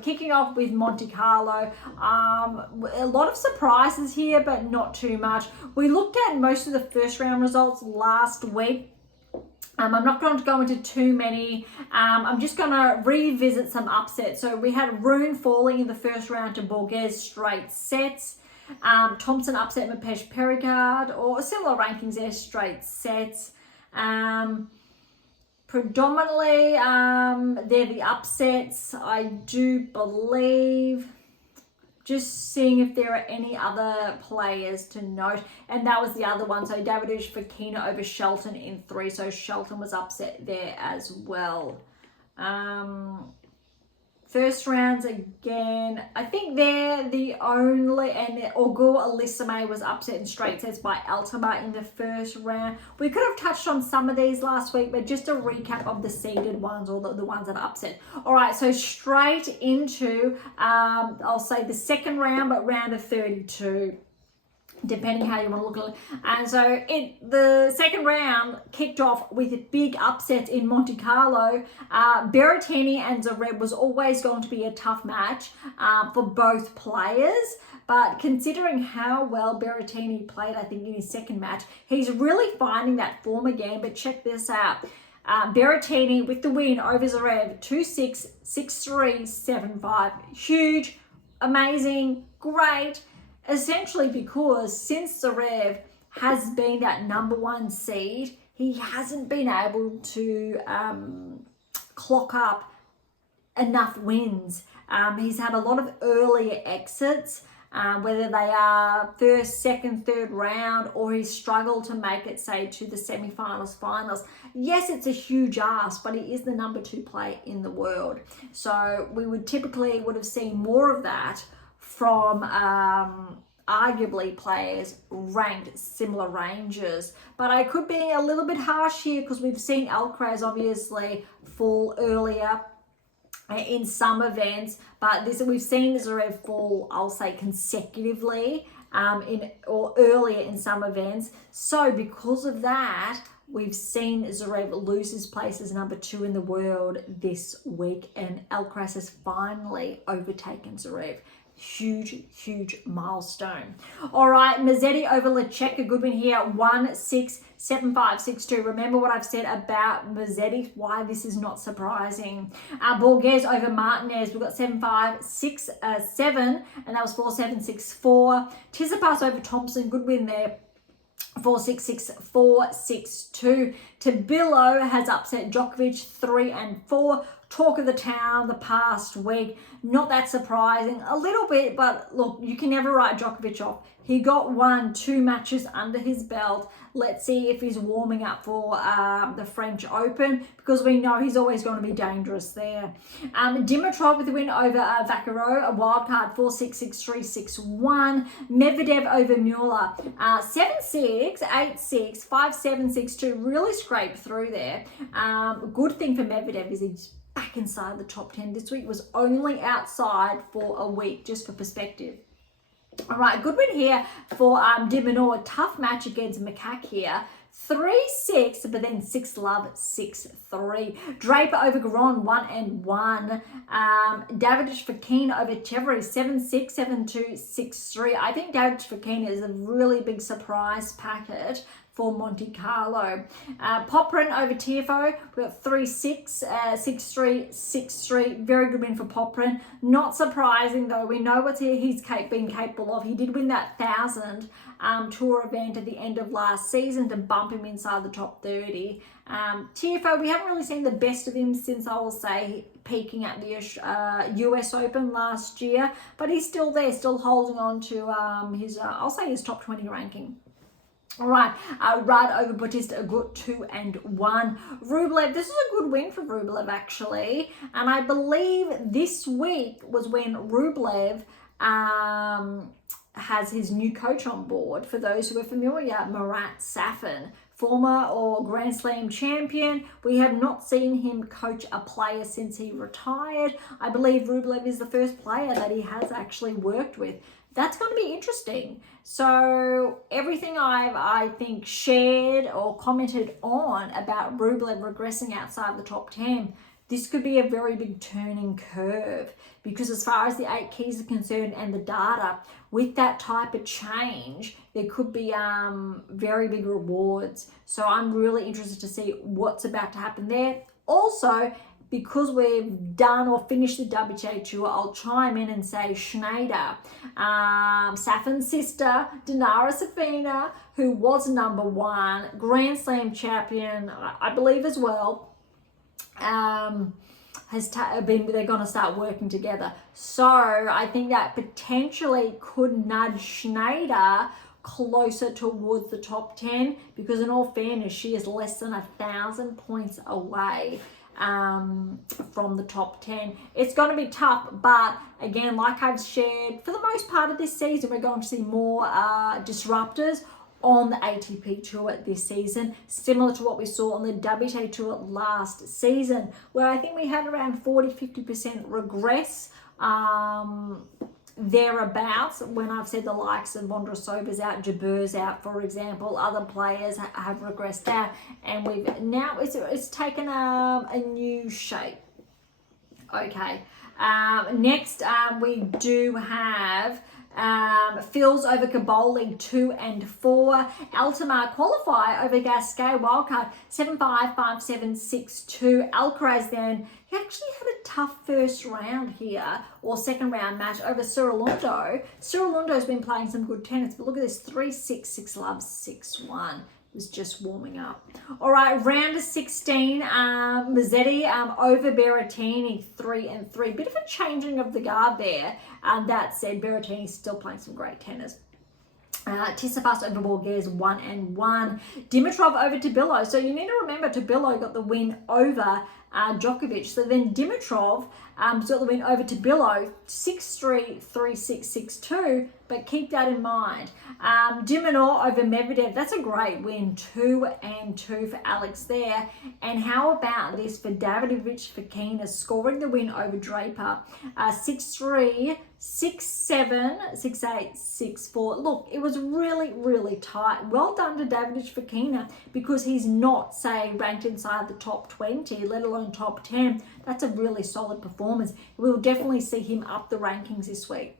Kicking off with Monte Carlo. A lot of surprises here, but not too much. We looked at most of the first round results last week. I'm not going to go into too many. I'm just going to revisit some upsets. So we had Rouen falling in the first round to Berge straight sets. Thompson upset Mapesh Pericard, or similar rankings there, straight sets. Predominantly, they're the upsets, I do believe. Just seeing if there are any other players to note. And that was the other one. So Davidovich Fokina over Shelton in 3. So Shelton was upset there as well. First rounds again, I think they're the only, and Ogur Elisame was upset in straight sets by Altama in the first round. We could have touched on some of these last week, but just a recap of the seeded ones, or the ones that are upset. All right, so straight into, I'll say the second round, but round of 32. Depending how you want to look at it. And so the second round kicked off with big upsets in Monte Carlo. Berrettini and Zverev was always going to be a tough match for both players. But considering how well Berrettini played, I think, in his second match, he's really finding that form again. But check this out. Berrettini with the win over Zverev, 2-6, 6-3, 7-5. Huge, amazing, great. Essentially because since Zverev has been that number one seed, he hasn't been able to clock up enough wins. He's had a lot of earlier exits, whether they are first, second, third round, or he's struggled to make it, say, to the semi-finals, finals. Yes, it's a huge ask, but he is the number 2 player in the world. So we would have seen more of that from arguably players ranked similar ranges. But I could be a little bit harsh here because we've seen Alcaraz obviously fall earlier in some events, but we've seen Zverev fall, I'll say, consecutively or earlier in some events. So because of that, we've seen Zverev lose his place as number 2 in the world this week, and Alcaraz has finally overtaken Zverev. Huge milestone. All right, Mazzetti over Lechek, a good win here, 1-6, 7-5, 6-2. Remember what I've said about Mazzetti, why this is not surprising. Borges over Martinez, we've got 7-5, 6-7, and that was 4-7, 6-4. Tsitsipas over Thompson, good win there, 4-6, 6-4, 6-2. Tabilo has upset Djokovic 3-4. Talk of the town the past week. Not that surprising. A little bit, but look, you can never write Djokovic off. He got 2 matches under his belt. Let's see if he's warming up for the French Open, because we know he's always going to be dangerous there. Dimitrov with the win over Vaccaro, a wildcard 4-6, 6-3, 6-1. Medvedev over Mueller, 7-6, 8-6, 5-7, 6-2. Really scraped through there. Good thing for Medvedev is he's back inside the top 10 this week. Was only outside for a week, just for perspective. All right, good win here for de Minaur. Tough match against Macaque here. 3-6, but then 6-love, 6-3. Draper over Garon, 1-1. Davidovich Fokina over Chevrolet, 7-6, 7-2, 6-3. I think Davidovich Fokina is a really big surprise packet for Monte Carlo. Poprin over Tiafoe, we got 3-6, 6-3, 6-3. Very good win for Poprin. Not surprising though, we know what he's been capable of. He did win that 1,000 tour event at the end of last season to bump him inside the top 30. Tiafoe, we haven't really seen the best of him since, I will say, peaking at the US Open last year, but he's still there, still holding on to his, I'll say his top 20 ranking. All right, Rudd over Bautista, a good 2-1. Rublev, this is a good win for Rublev actually, and I believe this week was when Rublev has his new coach on board. For those who are familiar, Marat Safin, former or Grand Slam champion. We have not seen him coach a player since he retired. I believe Rublev is the first player that he has actually worked with. That's going to be interesting. So everything I think shared or commented on about Rublev regressing outside the top 10, this could be a very big turning curve, because as far as the 8 keys are concerned and the data, with that type of change, there could be very big rewards. So I'm really interested to see what's about to happen there. Also, because we've done or finished the WTA Tour, I'll chime in and say Schneider, Safin's sister, Dinara Safina, who was number 1, Grand Slam champion, I believe as well, they're going to start working together. So I think that potentially could nudge Schneider closer towards the top 10, because in all fairness, she is less than 1,000 points away from the top 10. It's going to be tough, but again, like I've shared, for the most part of this season, we're going to see more disruptors on the ATP Tour this season, similar to what we saw on the WTA Tour last season, where I think we had around 40-50% regress thereabouts, when I've said the likes of Vondrousova's out, Jabeur's out, for example. Other players have regressed out, and we've now it's taken a new shape. Okay, next we do have Fils over Caboli, 2-4. Altamar qualify over Gasquet, wildcard 7-5, 5-7, 6-2. Alcaraz then, he actually had a tough first round here, or second round match over Cirilundo. Cirilundo's been playing some good tennis, but look at this, 3-6, 6-love, 6-1. Was just warming up. All right, round of 16, Mazzetti over Berrettini, 3-3. Bit of a changing of the guard there. That said, Berrettini's still playing some great tennis. Tsitsipas over Borges, 1-1. Dimitrov over Tabilo. So you need to remember, Tabilo got the win over Djokovic. So then Dimitrov got the win over Tabilo, 6-3, 3-6, 6-2. But keep that in mind. De Minaur over Medvedev, that's a great win, 2-2 for Alex there. And how about this for Davidovich Fokina, scoring the win over Draper, 6-3, 6-7, 6-8, 6-4. Look, it was really, really tight. Well done to Davidovich Fokina, because he's not, say, ranked inside the top 20, let alone top 10. That's a really solid performance. We'll definitely see him up the rankings this week.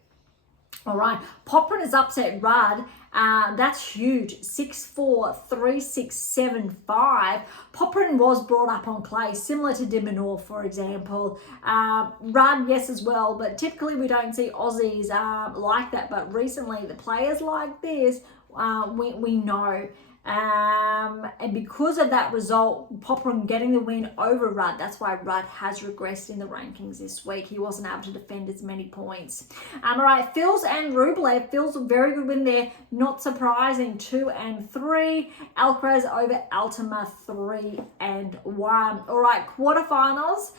All right, Poprin has upset Rudd. That's huge. 6-4, 3-6, 7-5. Poprin was brought up on clay, similar to De Minaur, for example. Rudd, yes, as well, but typically we don't see Aussies like that. But recently, the players like this, we know. And because of that result, Popyrin getting the win over Rudd, that's why Rudd has regressed in the rankings this week. He wasn't able to defend as many points. All right, Fils and Rublev. Fils a very good win there, not surprising, 2 and 3. Alcaraz over Altama, 3 and 1. All right, quarterfinals.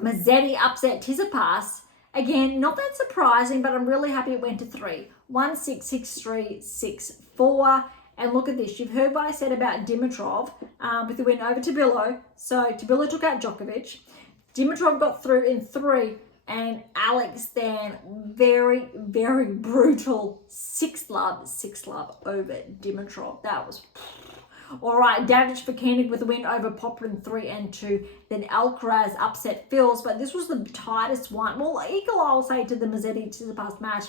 Mazzetti upset Tsitsipas. Again, not that surprising, but I'm really happy it went to 3. 1-6, 6-3, 6-4. And look at this. You've heard what I said about Dimitrov with the win over Tabilo. So Tabilo took out Djokovic. Dimitrov got through in 3. And Alex then very, very brutal 6-love over Dimitrov. That was... All right, Davidovich Fokina with a win over Popyrin, 3 and 2. Then Alcaraz upset Fils, but this was the tightest one. Well, equal, I'll say, to the Mazzetti-Tsitsipas match.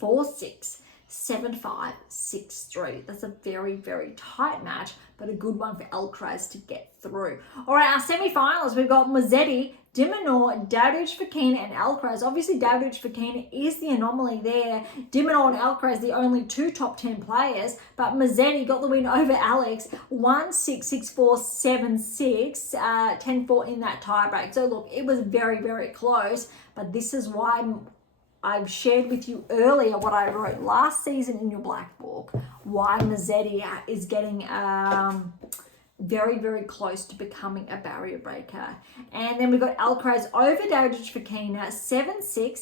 4-6, 7-5, 6-3. That's a very, very tight match, but a good one for Alcaraz to get through. All right, our semi-finals, we've got Mazzetti, de Minaur, Davidovich Fokina, and Alcaraz. Obviously, Davidovich Fokina is the anomaly there. De Minaur and Alcaraz, the only 2 top 10 players, but Mazzetti got the win over Alex, 1-6, 6-4, 7-6, 10-4 in that tiebreak. So look, it was very, very close, but this is why I've shared with you earlier what I wrote last season in your black book, why Mazzetti is getting very, very close to becoming a barrier breaker. And then we've got Alcaraz over Davidovich Fokina, 7-6,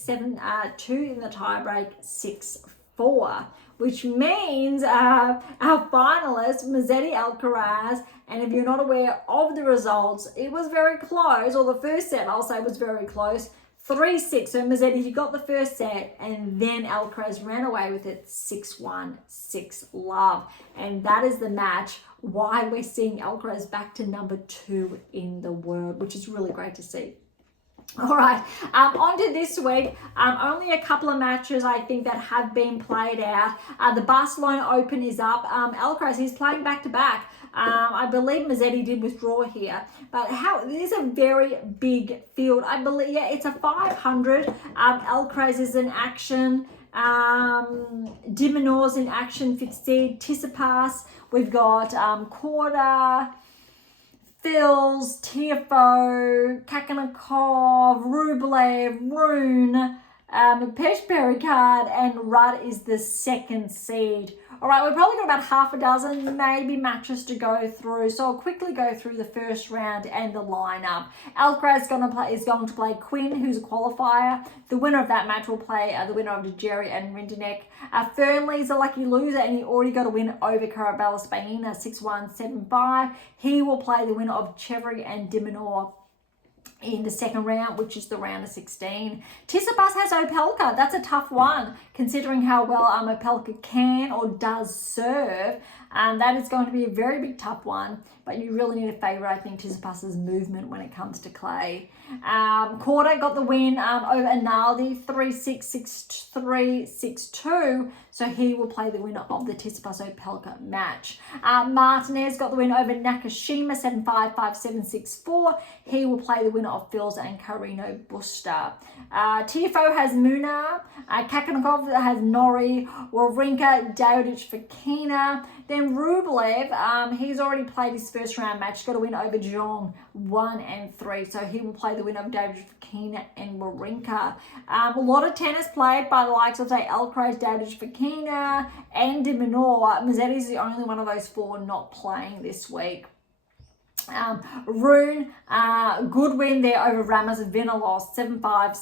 7-2 in the tiebreak, 6-4, which means our finalists, Mazzetti, Alcaraz, and if you're not aware of the results, it was very close, or the first set I'll say was very close, 3-6. So Mazzetti, he got the first set, and then Alcaraz ran away with it, 6-1, 6-love. And that is the match why we're seeing Alcaraz back to number 2 in the world, which is really great to see. All right, on to this week. Only a couple of matches I think that have been played out. The Barcelona Open is up. Alcaraz, he's playing back-to-back. I believe Mazzetti did withdraw here, but it is a very big field. I believe, yeah, it's a 500. Alcaraz is in action. De Minaur's in action. Fitzy, Tsitsipas. We've got Korda, Fils, Tiafoe, Kakanakov, Rublev, Rune, Peshperikard, and Rudd is the second seed. All right, we've probably got about half a dozen, maybe matches to go through. So I'll quickly go through the first round and the lineup. Alcaraz is going to play Quinn, who's a qualifier. The winner of that match will play the winner of Jerry and Rinderknech. Fernley's a lucky loser, and he already got a win over Carabella Spain, 6-1, 7-5. He will play the winner of Chevry and de Minaur in the second round, which is the round of 16. Tsitsipas has Opelka. That's a tough one, considering how well Opelka can or does serve. That is going to be a very big tough one, but you really need to favour, I think, Tsitsipas's movement when it comes to clay. Korda got the win over Analdi, 3-6, 6-3, 6-2. So he will play the winner of the Tsitsipas-Opelka match. Martinez got the win over Nakashima, 7-5, 5-7, 6-4. He will play the winner of Fils and Carino Busta. Tiafoe has Munar. Kakanakov has Norrie. Wawrinka, Davidovich Fokina. Then Rublev, he's already played his first round match, got a win over Zhong, 1-3. So he will play the winner of Davidovich Fokina and Wawrinka. A lot of tennis played by the likes of, say, Alcaraz, Davidovich Fokina, and de Minaur. Mazzetti is the only one of those 4 not playing this week. Rune, good win there over Ramos Vinolos, 7-5,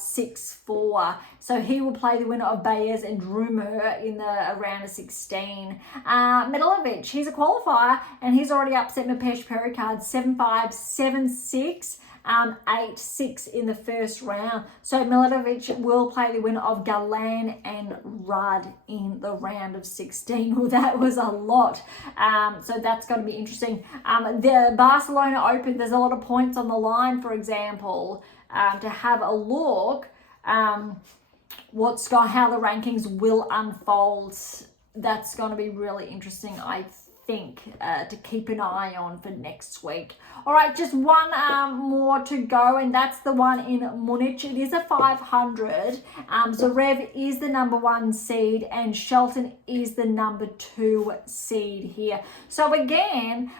6-4. So he will play the winner of Baez and Drumer in the round of 16. Medalovic, he's a qualifier, and he's already upset Mapesh Pericard, 7-5, 7-6. 8-6 in the first round. So Milanovic will play the winner of Galan and Rudd in the round of 16. Well, that was a lot. So that's going to be interesting. The Barcelona Open, there's a lot of points on the line, for example, to have a look how the rankings will unfold. That's going to be really interesting, I think. think, to keep an eye on for next week. All right, just one more to go, and that's the one in Munich. It is a 500. Zverev is the number 1 seed, and Shelton is the number 2 seed here. So again,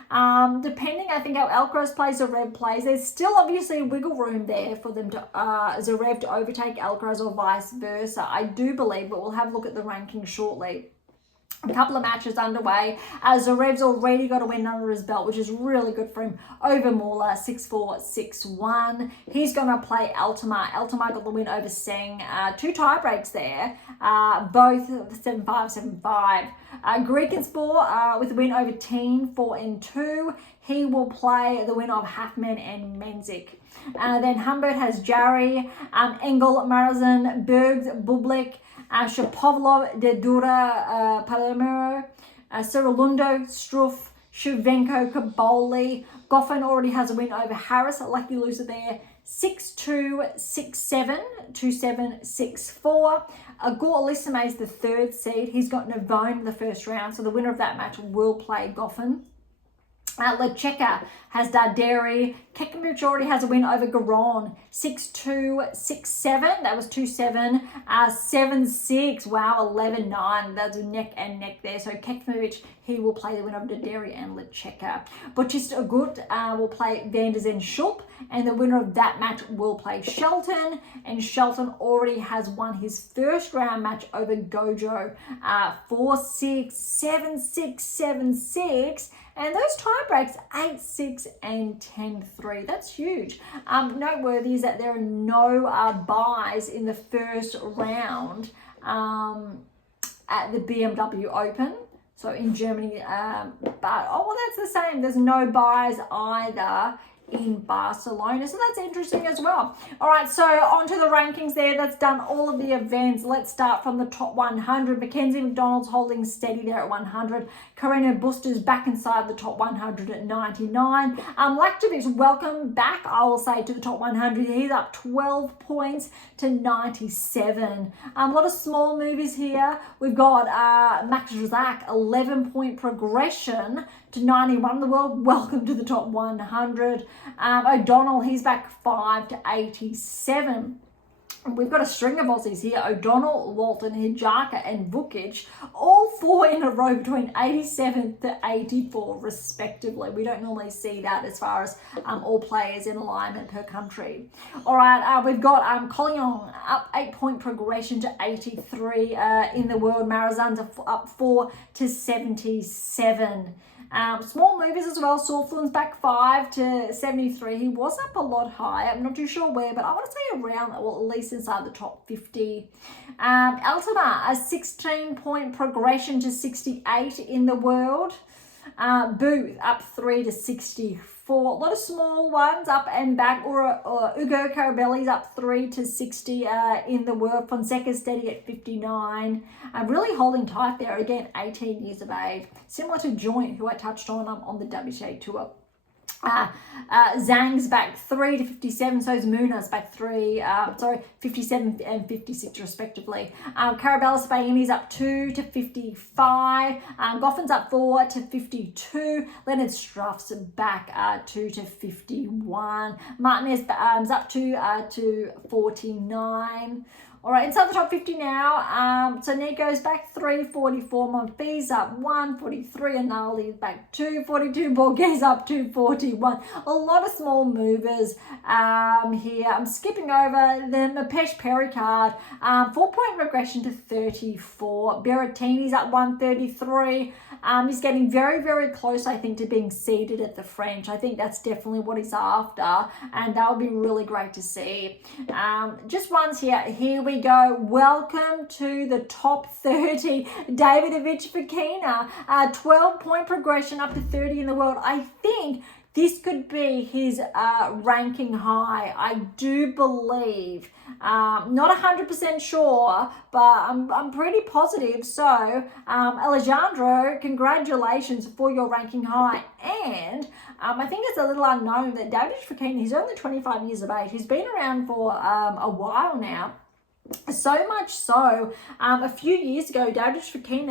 depending, I think, how Alcaraz plays, Zverev plays, there's still obviously wiggle room there for them to Zverev to overtake Alcaraz or vice versa. I do believe, but we'll have a look at the rankings shortly. A couple of matches underway. Zverev's already got a win under his belt, which is really good for him over Muller, 6-4, 6-1. He's going to play Altmaier. Altmaier got the win over Seng. 2 tie breaks there, both 7-5, 7-5. Griekenspor with a win over Teen, 4-2. He will play the win of Hafman and Menzik. Then Humbert has Jarry, Engel, Marazin, Berge, Bublik, Shapovalov, Dedura, Palermo, Cirulondo, Struff, Shevchenko, Kaboli. Goffin already has a win over Harris, a lucky loser there. 6-2, 6-7, 2-7, 6-4. Gorlissime is the 3rd seed. He's got Novone in the first round, so the winner of that match will play Goffin. Lecheka has Darderi. Kekmanovic already has a win over Garon. 6-2, 6-7. That was 2-7. 7-6. Wow, 11-9. That's neck and neck there. So Kekmanovic, he will play the winner of Darderi and Lecheka. Bautista Agut will play Van der Zen Schulp, and the winner of that match will play Shelton. And Shelton already has won his first round match over Gojo. 4-6, 7-6, 7-6. And those tie breaks, 8-6 and 10-3. That's huge. Noteworthy is that there are no buys in the first round at the BMW Open. So in Germany, but that's the same. There's no buys either in Barcelona, so that's interesting as well. All right, so on to the rankings there. That's done all of the events. Let's start from the top 100. Mackenzie McDonald's holding steady there at 100. Carreno Buster's back inside the top 100 at 99. Laktovic, welcome back, I will say, to the top 100. He's up 12 points to 97. A lot of small movies here. We've got Max Zak, 11-point progression to 91 in the world. Welcome to the top 100. O'Donnell, he's back 5 to 87. We've got a string of Aussies here. O'Donnell, Walton, Hijaka and Vukic, all 4 in a row between 87 to 84 respectively. We don't normally see that as far as all players in alignment per country. All right, we've got Collion up 8-point progression to 83 in the world. Marazan's up 4 to 77. Small movies as well. Sorflin's back 5 to 73. He was up a lot higher. I'm not too sure where, but I want to say around, well, at least inside the top 50. Altamar, a 16-point progression to 68 in the world. Booth up 3 to 64. A lot of small ones up and back. Or Ugo Carabelli's up 3 to 60 in the world. Fonseca's steady at 59. Really holding tight there. Again, 18 years of age. Similar to Joint, who I touched on the WTA Tour. Zhang's back 3 to 57, so is Muna's back 57 and 56 respectively. Carabella's Fahimi's up 2 to 55. Goffin's up 4 to 52. Leonard Struff's back 2 to 51. Martinez is up 2 to 49. All right, inside the top 50 now. So Nico's back 3, 44. Monfils up 1, 43. Anali's back 2, 42. Borges up 2, 41. A lot of small movers here. I'm skipping over the Mapesh Perry card. 4-point regression to 34. Berrettini's up 133. He's getting very, very close, I think, to being seeded at the French. I think that's definitely what he's after, and that would be really great to see. Just ones here. Here we go. Welcome to the top 30. Davidovich Fokina, 12-point progression up to 30 in the world. I think this could be his ranking high. I do believe. Not 100% sure, but I'm pretty positive. So, Alejandro, congratulations for your ranking high. And I think it's a little unknown that David Fokina, he's only 25 years of age. He's been around for a while now. So much so, a few years ago, Djokovic,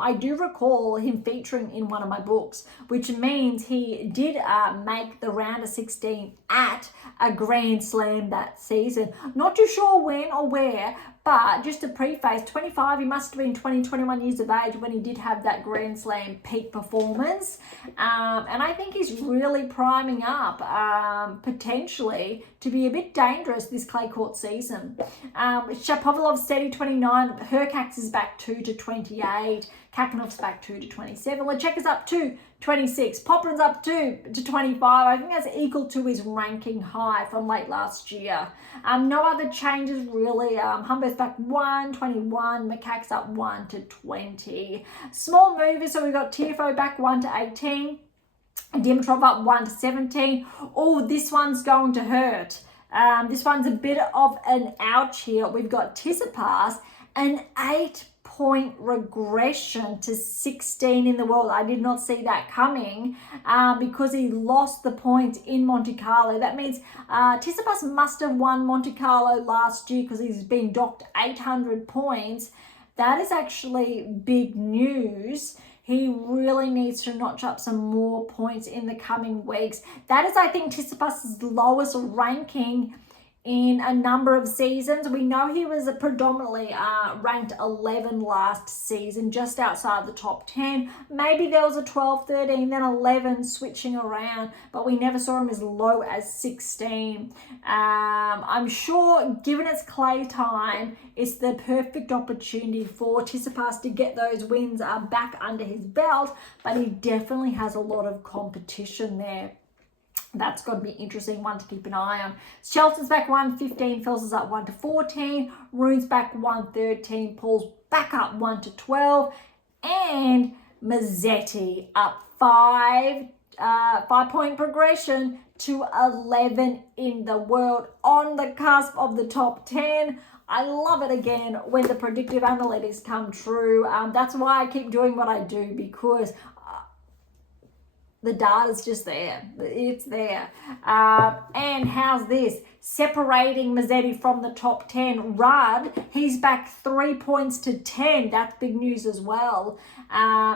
I do recall him featuring in one of my books, which means he did make the round of 16 at a Grand Slam that season. Not too sure when or where, but just to preface, 25, he must have been 20, 21 years of age when he did have that Grand Slam peak performance. And I think he's really priming up potentially to be a bit dangerous this clay court season. Shapovalov's steady 29, Hurkacz is back 2 to 28, Kakinov's back 2 to 27, Lecheka's up 2 26, Popperin's up 2 to 25. I think that's equal to his ranking high from late last year. No other changes really. Humber's back 1, 21, Makak's up 1 to 20. Small movers, so we've got Tiafoe back 1 to 18, Dimitrov up 1 to 17. Oh, this one's going to hurt. This one's a bit of an ouch here. We've got Tsitsipas, an 8-point regression to 16 in the world. I did not see that coming because he lost the points in Monte Carlo. That means Tsitsipas must have won Monte Carlo last year because he's been docked 800 points. That is actually big news. He really needs to notch up some more points in the coming weeks. That is, I think, Tsitsipas's lowest ranking in a number of seasons. We know he was predominantly ranked 11 last season, just outside the top 10. Maybe there was a 12, 13, then 11 switching around, but we never saw him as low as 16. I'm sure, given its clay time, it's the perfect opportunity for Tsitsipas to get those wins back under his belt, but he definitely has a lot of competition there. That's got to be an interesting one to keep an eye on. Shelton's back 1-15, Fels is up 1 to 14, Rune's back 1-13, Paul's back up 1 to 12, and Mazzetti up 5-point progression to 11 in the world, on the cusp of the top 10. I love it again when the predictive analytics come true. That's why I keep doing what I do, because the data's just there. It's there. And how's this? Separating Mazzetti from the top 10. Rudd, he's back 3 points to 10. That's big news as well.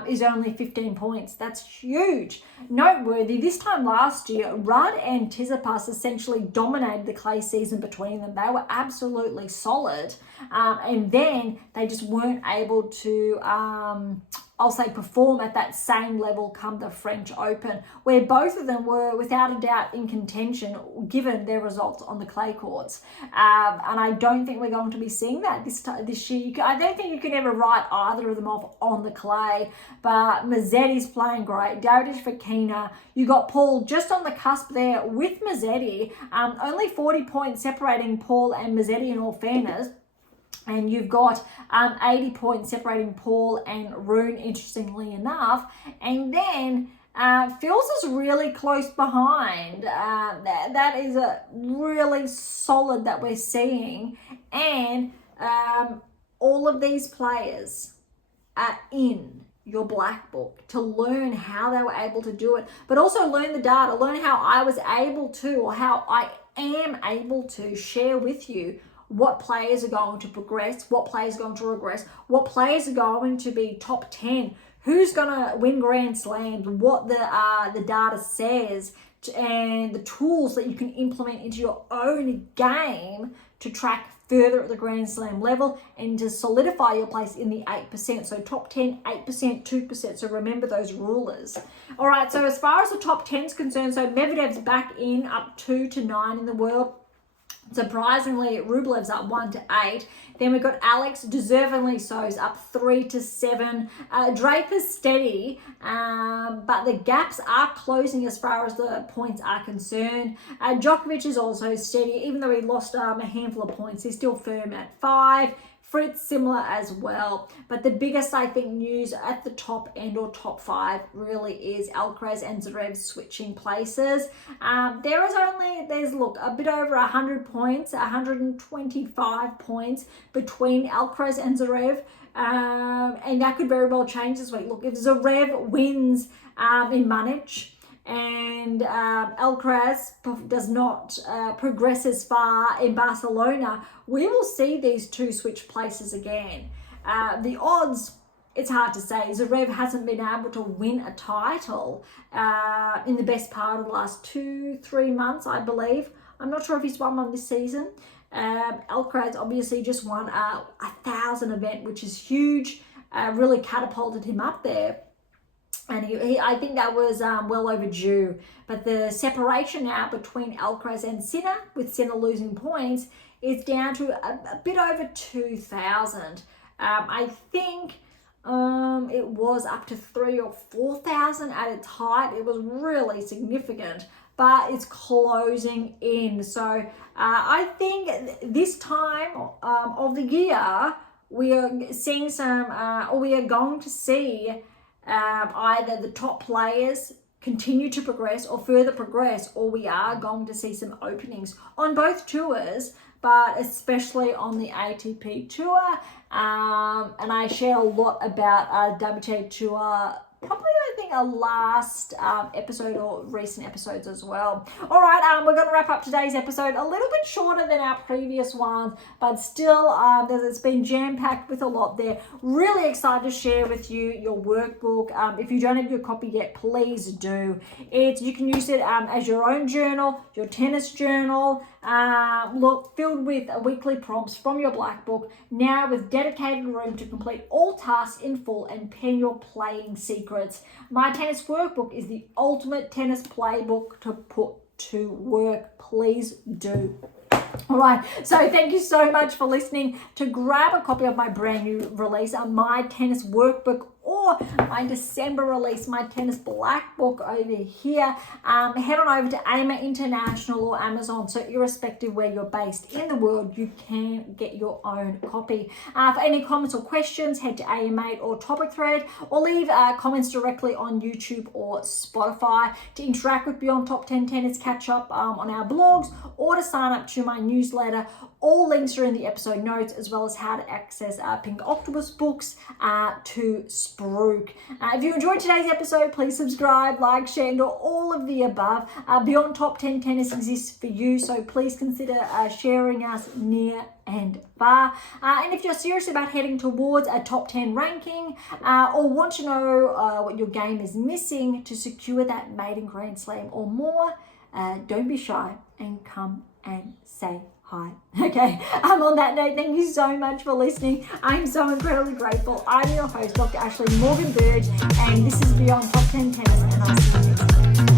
Is only 15 points. That's huge. Noteworthy, this time last year, Rudd and Tsitsipas essentially dominated the clay season between them. They were absolutely solid. And then they just weren't able to I'll say perform at that same level come the French Open, where both of them were without a doubt in contention given their results on the clay courts. And I don't think we're going to be seeing that this year. I don't think you can ever write either of them off on the clay, but Mazzetti's playing great. Djokovic, you got Paul just on the cusp there with Mazzetti. Only 40 points separating Paul and Mazzetti in all fairness. And you've got 80 points separating Paul and Rune, interestingly enough. And then Fils is really close behind. That is a really solid that we're seeing. And all of these players are in your black book to learn how they were able to do it, but also learn the data, learn how I was able to, or how I am able to share with you what players are going to progress, what players are going to regress, what players are going to be top 10, who's going to win Grand Slams, what the data says, and the tools that you can implement into your own game to track further at the Grand Slam level and to solidify your place in the 8%. So top 10, 8%, 2%. So remember those rulers. All right, so as far as the top 10 is concerned, so Medvedev's back in, up 2 to 9 in the world. Surprisingly, Rublev's up 1 to 8. Then we've got Alex, deservingly so, is up 3 to 7. Draper's steady, but the gaps are closing as far as the points are concerned. Djokovic is also steady, even though he lost a handful of points. He's still firm at 5. Fritz, similar as well. But the biggest, I think, news at the top end or top 5 really is Alcaraz and Zverev switching places. There's look, a bit over 100 points, 125 points between Alcaraz and Zverev. And that could very well change this week. Look, if Zverev wins in Munich, and Alcaraz does not progress as far in Barcelona, we will see these two switch places again. The odds, it's hard to say. Zverev hasn't been able to win a title in the best part of the last 2-3 months, I believe. I'm not sure if he's won one this season. Alcaraz obviously just won a 1,000 event, which is huge. Really catapulted him up there. And I think that was well overdue. But the separation now between Alcaraz and Sinner, with Sinner losing points, is down to a bit over 2,000. I think it was up to 3,000 or 4,000 at its height. It was really significant, but it's closing in. So I think this time of the year, we are seeing or we are going to see either the top players continue to progress or further progress, or we are going to see some openings on both tours, but especially on the ATP tour. And I share a lot about WTA tour, probably I think a last episode or recent episodes as well. All right, we're going to wrap up today's episode a little bit shorter than our previous ones, but still it's been jam-packed with a lot there. Really excited to share with you your workbook. If you don't have your copy yet, please do. You can use it as your own journal, your tennis journal, filled with weekly prompts from your black book, now with dedicated room to complete all tasks in full and pen your playing secrets. My tennis workbook is the ultimate tennis playbook to put to work. Please do. All right, so thank you so much for listening. To grab a copy of my brand new release, My Tennis Workbook, or my December release, My Tennis Black Book over here, head on over to AM8 International or Amazon. So irrespective where you're based in the world, you can get your own copy. For any comments or questions, head to AM8 or Topic Thread, or leave comments directly on YouTube or Spotify. To interact with Beyond Top 10 Tennis, catch up on our blogs, or to sign up to my newsletter. All links are in the episode notes, as well as how to access Pink Octopus books to Spruik. If you enjoyed today's episode, please subscribe, like, share, and do all of the above. Beyond Top 10 Tennis exists for you, so please consider sharing us near and far. And if you're serious about heading towards a top 10 ranking, or want to know what your game is missing to secure that maiden Grand Slam or more, don't be shy and come and say hi. Okay, on that note, thank you so much for listening. I'm so incredibly grateful. I'm your host, Dr. Ashley Morgan Berge, and this is Beyond Top 10 Tennis, and I'll see you next time.